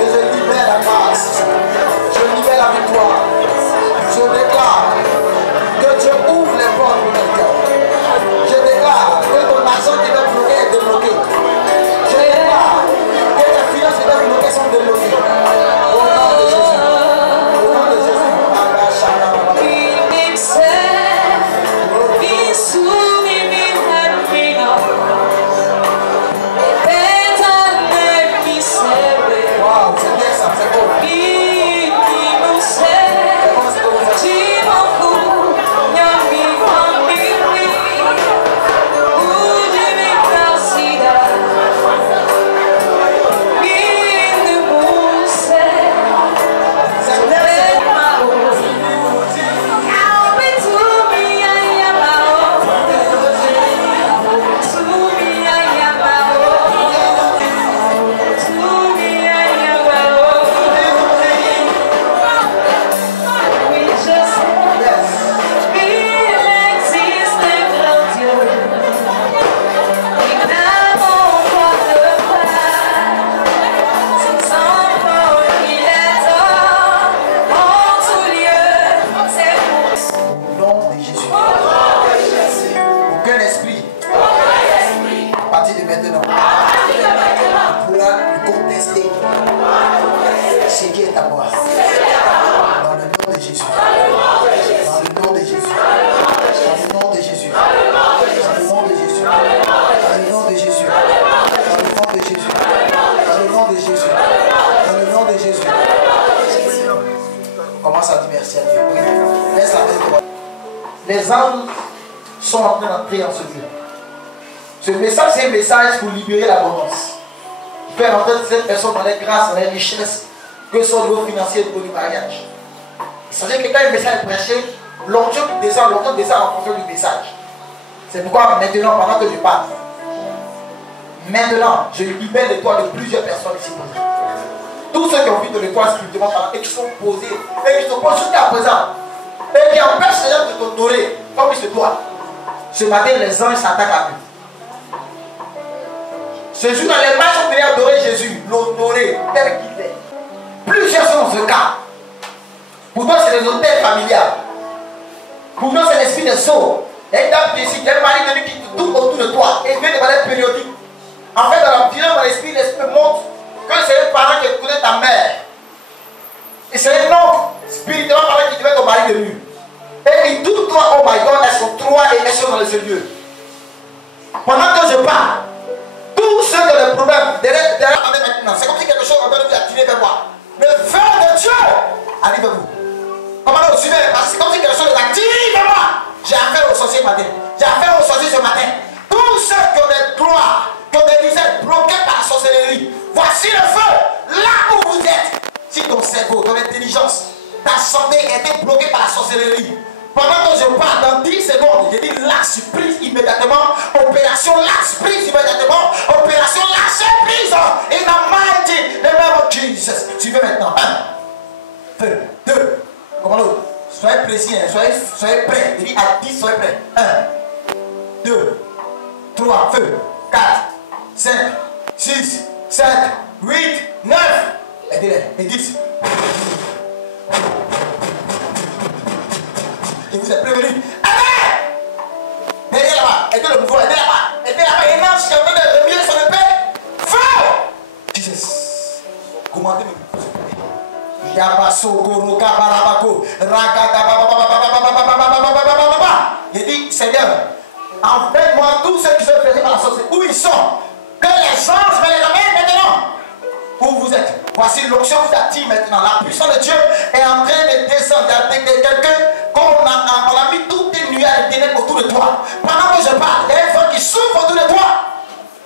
Et je libère la grâce. Je libère la victoire. Je déclare que Dieu ouvre les portes pour quelqu'un. Je déclare que ton argent qui est bloqué est débloqué. Je déclare que tes finances qui étaient bloquées sont débloquées. Au nom de Jésus. Au nom de Jésus. Be les anges sont en train d'entrer en ce lieu. Ce message, c'est un message pour libérer l'abondance. Faire entrer cette personne dans les grâces, dans les richesses, que ce soit au niveau financier ou au niveau du mariage. Il s'agit que quand un message est prêché, l'onction descend en fonction du message. C'est pourquoi maintenant, pendant que je parle, maintenant, je libère l'étoile de plusieurs personnes ici. Tous ceux qui ont vu de l'étoile spirituellement parlant et qui sont posés, et qui se posent jusqu'à présent, et qui empêchent les gens de t'honorer comme il se doit. Ce matin, les anges s'attaquent à lui. Ce jour-là, les mages sont venus adorer Jésus, l'honorer tel qu'il est. Plusieurs sont dans ce cas. Pour toi, c'est les hôtels familiales. Pour nous, c'est l'esprit des sauts. Il y a une dame ici, il y a un mari de lui qui tourne autour de toi et vient de manière périodique. En fait, dans l'esprit montre que c'est un parent qui écoutait ta mère. Et c'est un oncle spirituellement parlant qui devait ton mari de lui. Et il doute toi, oh my God, elles sont trois et elles sont dans ce lieu. Pendant que je parle, tous ceux qui ont des problèmes, derrière maintenant, c'est comme si quelque chose en train de attirer vers moi. Le feu de Dieu arrive à vous. Comment vous suivez? Parce que c'est comme si quelque chose attire vers moi. J'ai affaire aux sorciers ce matin. J'ai affaire aux sorciers ce matin. Tous ceux qui ont des gloires, qui ont des dizaines bloqués par la sorcellerie, voici le feu là où vous êtes. Si ton cerveau, ton intelligence, ta santé était bloquée par la sorcellerie, pendant que je parle dans 10 secondes, je dis lâche prise immédiatement, opération lâche prise immédiatement, opération lâche prise in the mighty name of Jesus. Suivez maintenant. 1, 2, comment l'autre? Soyez précis, hein? soyez prêts. Je dis à 10, soyez prêts. 1, 2, 3, feu. 4, 5, 6, 7, 8, 9. Aidez-les. Et 10. Et vous êtes prévenus. Allez! Derrière là-bas. Aidez le mouvement. Aidez là-bas. Aidez là-bas. Et non, je suis en train de remuer son épée. Feu! Jesus. Commandez-moi. Il dit, Seigneur, enlève-moi tous ceux qui sont faits par la sorcellerie. Où ils sont? Que les anges me les ramènent maintenant. Où vous êtes? Voici l'onction vous attire maintenant. La puissance de Dieu est en train de descendre. Il y a quelqu'un qu'on a mis toutes les nuages de ténèbres autour de toi. Pendant que je parle, il y a un vent qui souffle autour de toi.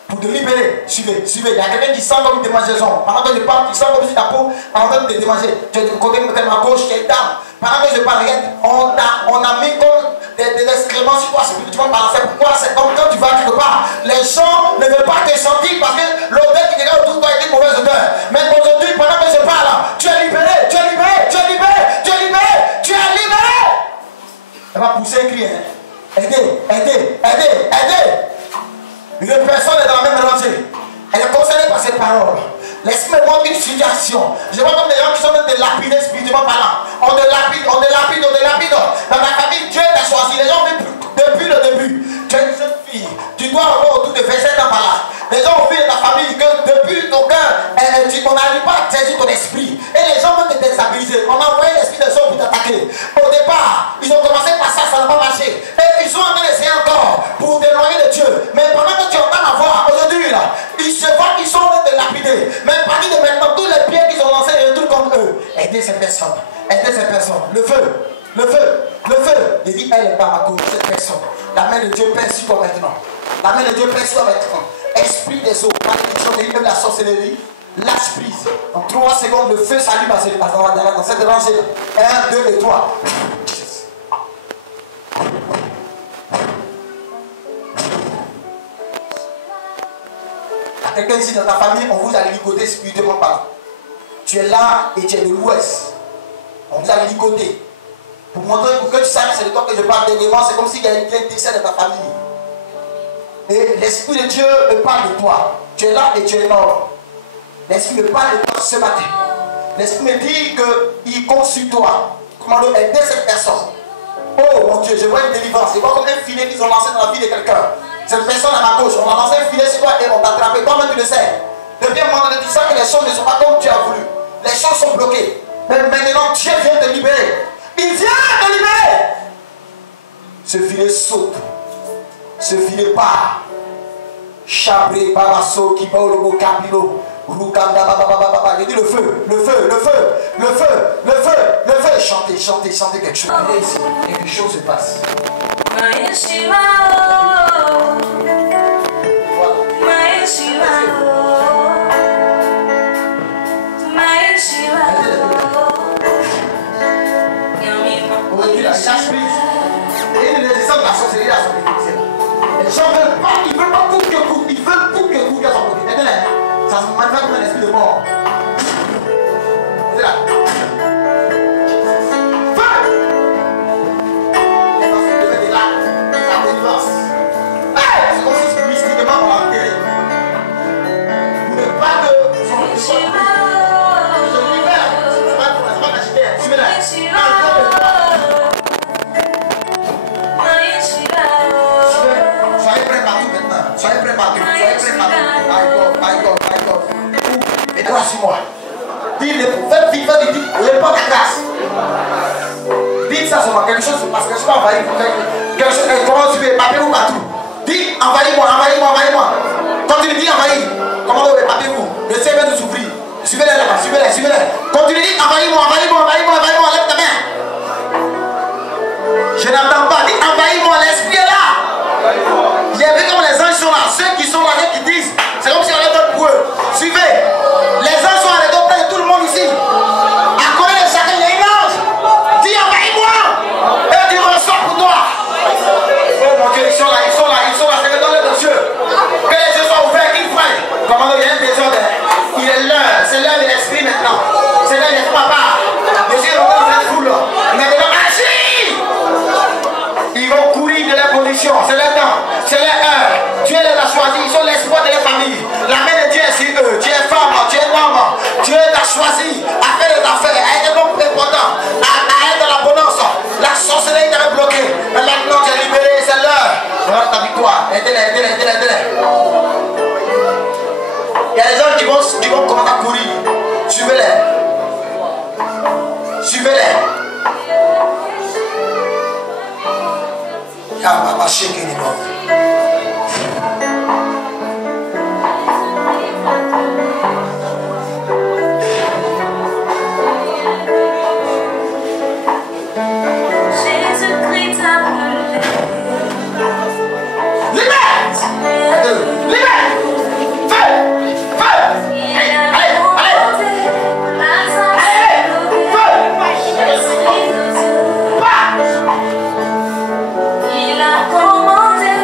Pour te libérer, suivez. Il y a quelqu'un qui sent comme une démangeaison. Pendant que je parle, il sent comme si ta peau est en train de te démanger. Tu es du côté de ma gauche, tu es dame. Pendant que je parle, on a mis comme des excréments sur toi spirituellement parlant. C'est pourquoi c'est comme quand tu vas quelque part. Les gens ne veulent pas te sentir parce que l'odeur qui est autour de toi est une mauvaise odeur. Mais aujourd'hui, pendant que je parle, tu es libéré. Elle va pousser un cri. Aidez. Une personne est dans la même rangée. Elle est concernée par ces paroles. Laisse-moi voir une situation. Je vois comme des gens qui sont de lapider spirituellement parlant. On te lapide. Dans ta famille, Dieu t'a choisi. Les gens vivent depuis le début. Tu es une jeune fille. Tu dois avoir autour de 27 ans par là. Les gens ont vu dans ta famille que depuis ton cœur, on n'arrive pas à saisir ton esprit. Et les gens veulent te déstabiliser. On a envoyé l'esprit de son pour t'attaquer. Au départ, ils ont commencé par ça n'a pas marché. Et ils sont en train d'essayer encore pour t'éloigner de Dieu. Mais pendant que tu entends ma voix, aujourd'hui, là, ils se voient qu'ils sont en train de lapider. Mais à partir de maintenant, tous les pieds qu'ils ont lancés, ils retournent contre eux. Aidez ces personnes. Le feu. Il dit, elle est pas à cause de cette personne. La main de Dieu pèse sur toi maintenant. Esprit des eaux, malédiction de même la sorcellerie, lâche prise. En 3 secondes, le feu s'allume dans cette rangée. 1, 2 et 3. Il y a quelqu'un ici dans ta famille, on vous a ligoté spirituellement parlant. Tu es là et tu es de l'ouest. On vous a ligoté. Pour que tu saches que c'est de toi que je parle dernièrement, c'est comme s'il y a une décès de ta famille. Et l'Esprit de Dieu me parle de toi. Tu es là et tu es mort. L'Esprit me parle de toi ce matin. L'Esprit me dit qu'il compte sur toi. Comment aider cette personne. Oh mon Dieu, je vois une délivrance. Je vois comme un filet qu'ils ont lancé dans la vie de quelqu'un. Cette personne à ma gauche, on a lancé un filet sur toi et on t'a attrapé. Toi-même tu le sais. Depuis un moment donné, tu sens que les choses ne sont pas comme tu as voulu. Les choses sont bloquées. Mais maintenant, Dieu vient te libérer. Il vient te libérer. Ce filet saute. Ce filet part. Chabré, Barasso, Kibaolobo, Capilo. Il dit le feu, le feu, le feu, le feu, le feu, le feu. Chantez, chantez, chantez quelque chose. Venez ici, quelque chose se passe. Voilà. Aujourd'hui, la chasse prise. Et il est descend de la sorcellerie à son bénéficiaire. Les gens veulent pas, ils veulent pas coûte que coûte, ils veulent coûte que coûte à son côté. Maintenant, ça se manifeste comme un esprit de mort. C'est là. Feu! Et parce que le est là, la délivrance. C'est comme si mystiquement on l'a enterré. Vous ne pas de son je libère. C'est pas l'agitaire. Suivez-la. Soyez prêts partout maintenant. Soyez prêts partout. Soyez prêts partout. My God, my God, my God. Mettez-moi sur moi. Dites, faites vite, l'époque à grâce. Dites ça sur moi. Quelque chose se passe. Quelque chose va envahir. Quelque chose, comment tu veux, papez-vous partout. Dites, envahis-moi, envahis-moi, envahis-moi. Quand tu dis envahis, comment vous papez-vous. Le ciel vient de s'ouvrir. Suivez-les là-bas, suivez-les, suivez-les. Quand tu dis envahis-moi, envahis-moi, envahis-moi, envahis-moi, lève ta main. Je n'entends pas. Dites envahis-moi, l'esprit est là. Il y a vu comme les anges sont là. Ceux qui sont là, qui disent, c'est comme si on allait pour eux. Suivez. Les anges sont allés près de tout le monde ici. À côté de chacun, il y a une ange. Dis envahis-moi. Et tu reçois pour toi. Oh mon Dieu, ils sont là, ils sont là, ils sont là. C'est le nom de Dieu. Que les yeux soient ouverts, qu'ils prennent. Comment il y a un désordre. Il est l'heure, c'est l'heure de l'esprit maintenant. C'est l'heure de papa. Je suis le roi de cette foule. Maintenant, agis. Ils vont courir de leur position. C'est leur temps. C'est leur heure. Dieu les a choisis. Ils sont l'espoir de leur famille. La main de Dieu est sur eux. Tu es femme, tu es homme. Dieu t'a choisi à faire des affaires, à être un homme important, à être dans l'abondance. La sorcellerie t'avait bloqué. Mais maintenant tu es libéré. C'est l'heure. Voilà ta victoire. Aidez-les, aidez-les, aidez-les, aidez-les. Il y a des gens qui vont commencer à courir. Suivez-les. Suivez-les. Y'a pas shaker anymore. Jésus-Christ appelé. Libère! Libère! Feu! Feu! Allez! Allez! Il a commandé.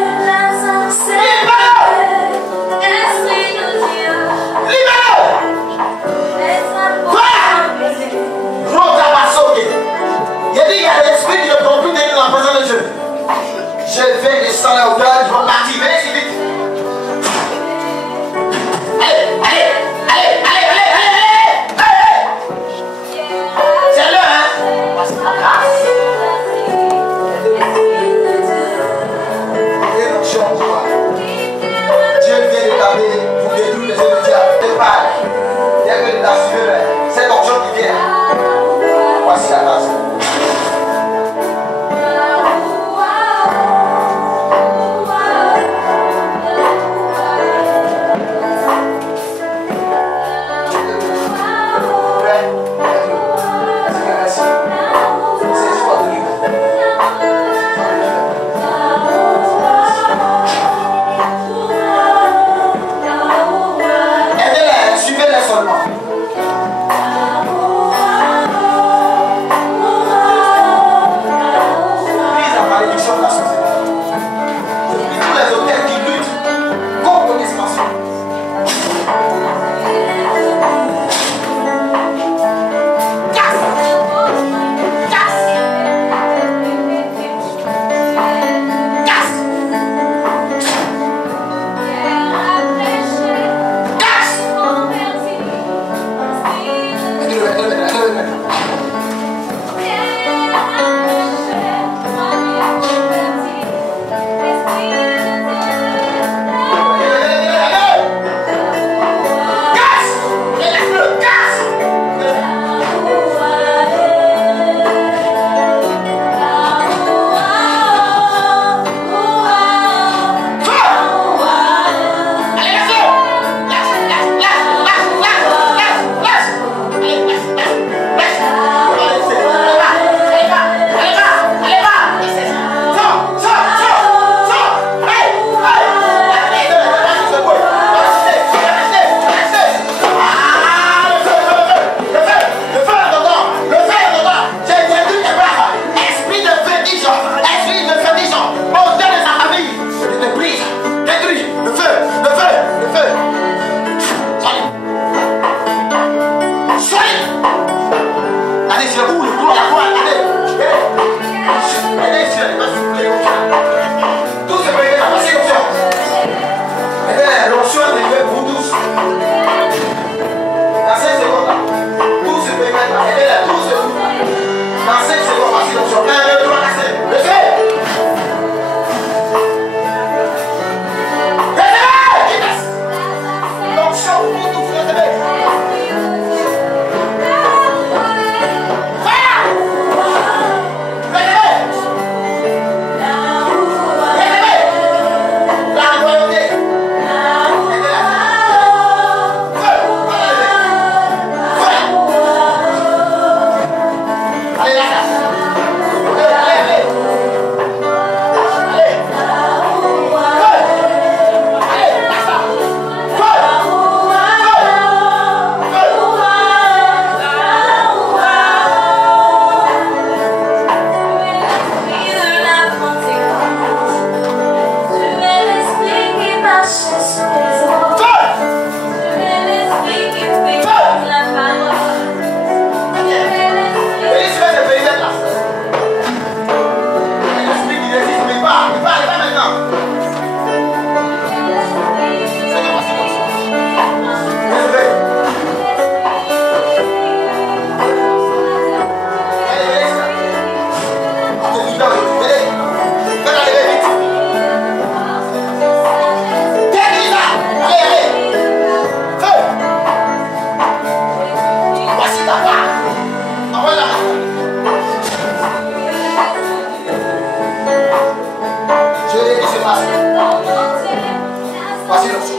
passer le son.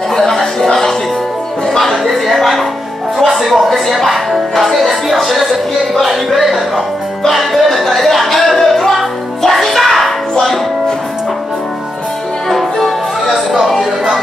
Elle va s'acheter, elle va s'acheter. Elle va s'acheter, c'est un bail. 3 secondes, mais c'est un bail. Parce que l'esprit enchaîné ce pied, il va la libérer maintenant. Il va la libérer maintenant. Elle est là. 1, 2, 3. Voici ça. Voyons. Seigneur, c'est pas mon Dieu, le temps.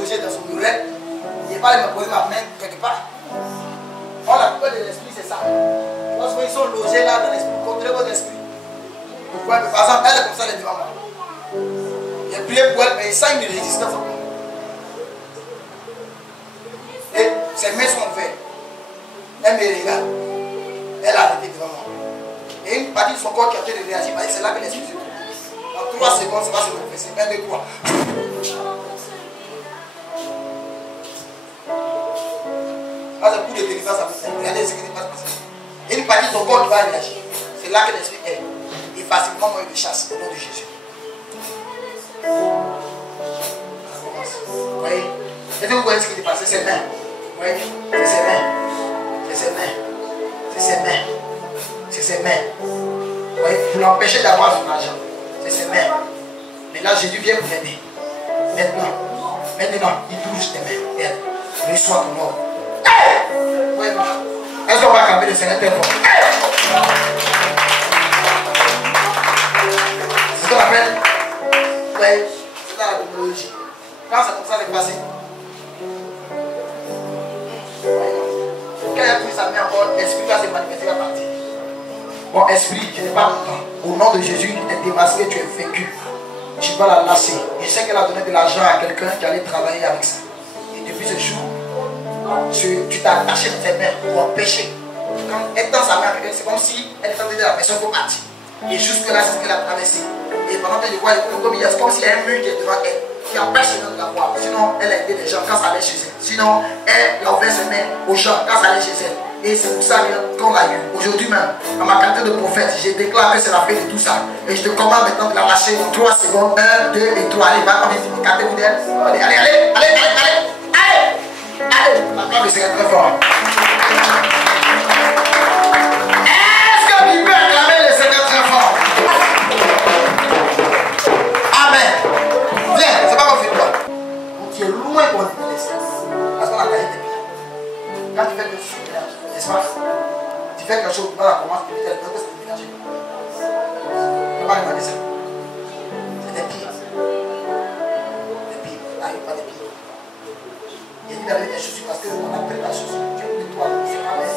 logé dans son bureau. Il n'est pas allé me poser ma main quelque part. Oh, la plupart de l'esprit, c'est ça. Lorsqu'ils sont logés là dans l'esprit, contrôlez votre esprit. Pourquoi? Par exemple, elle est comme ça, elle est devant moi. J'ai prié pour elle, mais il sent une résistance en moi. Et ses mains sont ouvertes. Elle me regarde. Elle a arrêté devant moi. Et une partie de son corps qui a en train de réagir, c'est là que l'esprit se trouve. En 3 secondes, ça va se manifester. 1, 2, 3. Ah, c'est coup de délivrance à vous. Regardez ce qui se passe. Et une partie de ton corps qui va réagir. C'est là que l'esprit est. Et facilement, moi, il le chasse au nom de Jésus. Vous voyez? Est-ce que vous voyez ce qui se passe? C'est ses mains. Vous voyez? C'est ses mains. C'est ses mains. C'est ses mains. C'est ses mains. Vous voyez? Pour l'empêcher d'avoir son argent. C'est ses mains. Mais là, Jésus vient vous aider. Maintenant, il touche tes mains. Et reçois ton ordre. Oui, est-ce qu'on va camper le Seigneur très fort? C'est ce qu'on appelle. Oui, c'est dans la technologie. Quand c'est comme ça, c'est passé. Quand il a pris sa main encore, l'esprit va se manifester à partir. Bon, esprit, je n'ai pas content. Au nom de Jésus, tu es démasqué, tu es vaincu. Tu vas la lasser. Je sais qu'elle a donné de l'argent à quelqu'un qui allait travailler avec ça. Et depuis ce jour, tu t'as attaché de tes mains pour empêcher. Quand elle tend sa main à quelqu'un, c'est comme si elle est en train de la personne pour partir. Et jusque-là, c'est ce qu'elle a traversé. Et pendant que je vois, c'est comme s'il y a un mur qui est devant elle, qui empêche les gens de la voir. Sinon, elle a aidé les gens quand ça allait chez elle. Sinon, elle a ouvert ses mains aux gens quand ça allait chez elle. Et c'est pour ça qu'on l'a eu. Aujourd'hui même, dans ma qualité de prophète, j'ai déclaré que c'est la fin de tout ça. Et je te commande maintenant de la lâcher en 3 secondes. 1, 2 et 3. Allez, va, calmez-vous d'elle. Allez. Maintenant, le Seigneur très fort. Est-ce que tu peux acclamer le Seigneur très fort? Amen. Viens, c'est pas mon film. Tu es loin pour nous laisser. Parce qu'on a gagné des pieds. Quand tu fais quelque chose, n'est-ce pas? Tu fais quelque chose, voilà, commence, tu fais quelque chose, c'est mélanger. Tu ne peux pas regarder ça. C'est des pieds. Des pieds. Là, il n'y a pas des pieds. Il dit d'aller des chaussures parce qu'on a pris la chaussure. Tu es de toi, c'est pas vrai.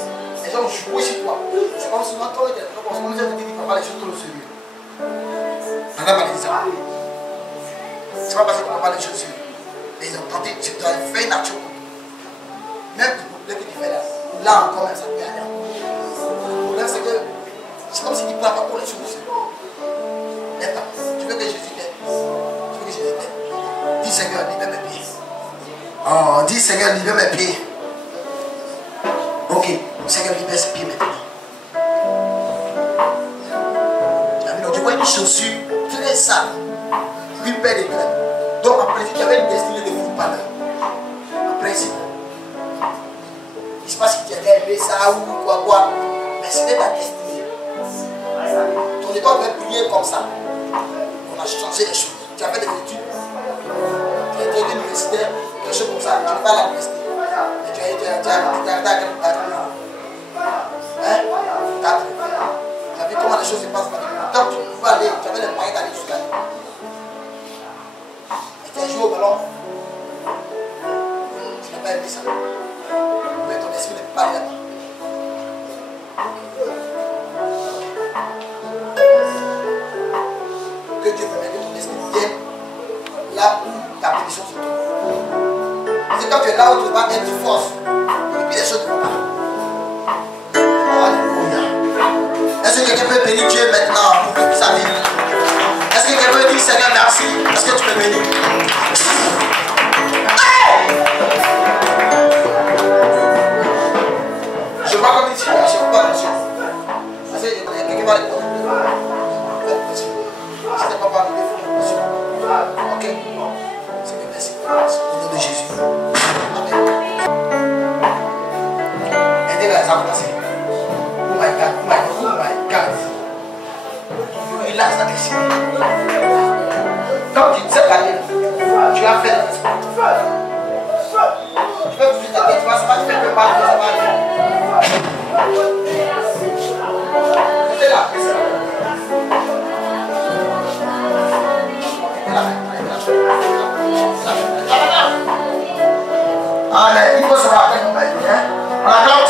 Les gens ont joué sur toi. C'est comme si notre était trop bon. C'est comme si on dit qu'il ne faut pas les choses trop sérieux. On n'a pas dit ça. C'est pas parce qu'on ne peut pas les choses sérieux. Mais ils ont tenté, tu dois faire une action. Même le problème que tu fais là encore, même ça peut aller. Le problème c'est que c'est comme si tu ne prends pas pour les choses sérieux. Lève-toi. Tu veux que Jésus t'aide. Tu veux que Jésus t'aide. Dis Seigneur, libère mes pieds. Oh, dis Seigneur, libère mes pieds. Ok, Seigneur, libère ses pieds maintenant. Tu vois une chaussure très sale, une paire de crêpes. Donc en principe, tu avais une destinée de footballeur. En principe. Il ne sais pas si tu avais aimé ça ou quoi. Mais c'était ta destinée. Ton étoile devait briller comme ça. On a changé les choses. Tu as fait des études. Tu as été universitaire. Quelque chose comme ça, tu n'es pas à la université. Mais tu as arrêté à quel niveau? Hein? 4. Tu as vu comment les choses se passent maintenant. Quand tu pouvais aller, tu avais les moyens d'aller jusqu'à là. Et tu as joué au ballon. Tu n'as pas aimé ça. Mais ton esprit ne peut pas aller là-bas. Que Dieu permette que ton esprit vienne là où ta bénédiction se trouve. C'est quand tu es là où tu vas être force. Et puis les choses ne vont pas. Alléluia. Est-ce que quelqu'un peut bénir Dieu maintenant pour toute sa vie? Est-ce que quelqu'un peut dire Seigneur merci? Est-ce que tu peux bénir? Hey! Je vois comme une situation, je ne peux pas monsieur. Parce que quelqu'un va répondre. Si tu n'es pas parlé, il faut monsieur. Ok? Seigneur merci. Au nom de Jésus. Amen. Aidez-la à s'embrasser. Oh my God, oh my God. Relax ta question. Quand tu sais parler, tu as fait le respect. Tu peux plus ta tête, tu vas se faire le mal, ça va aller. C'est là. C'est là. Amen. Il faut se rappeler, hein. On attend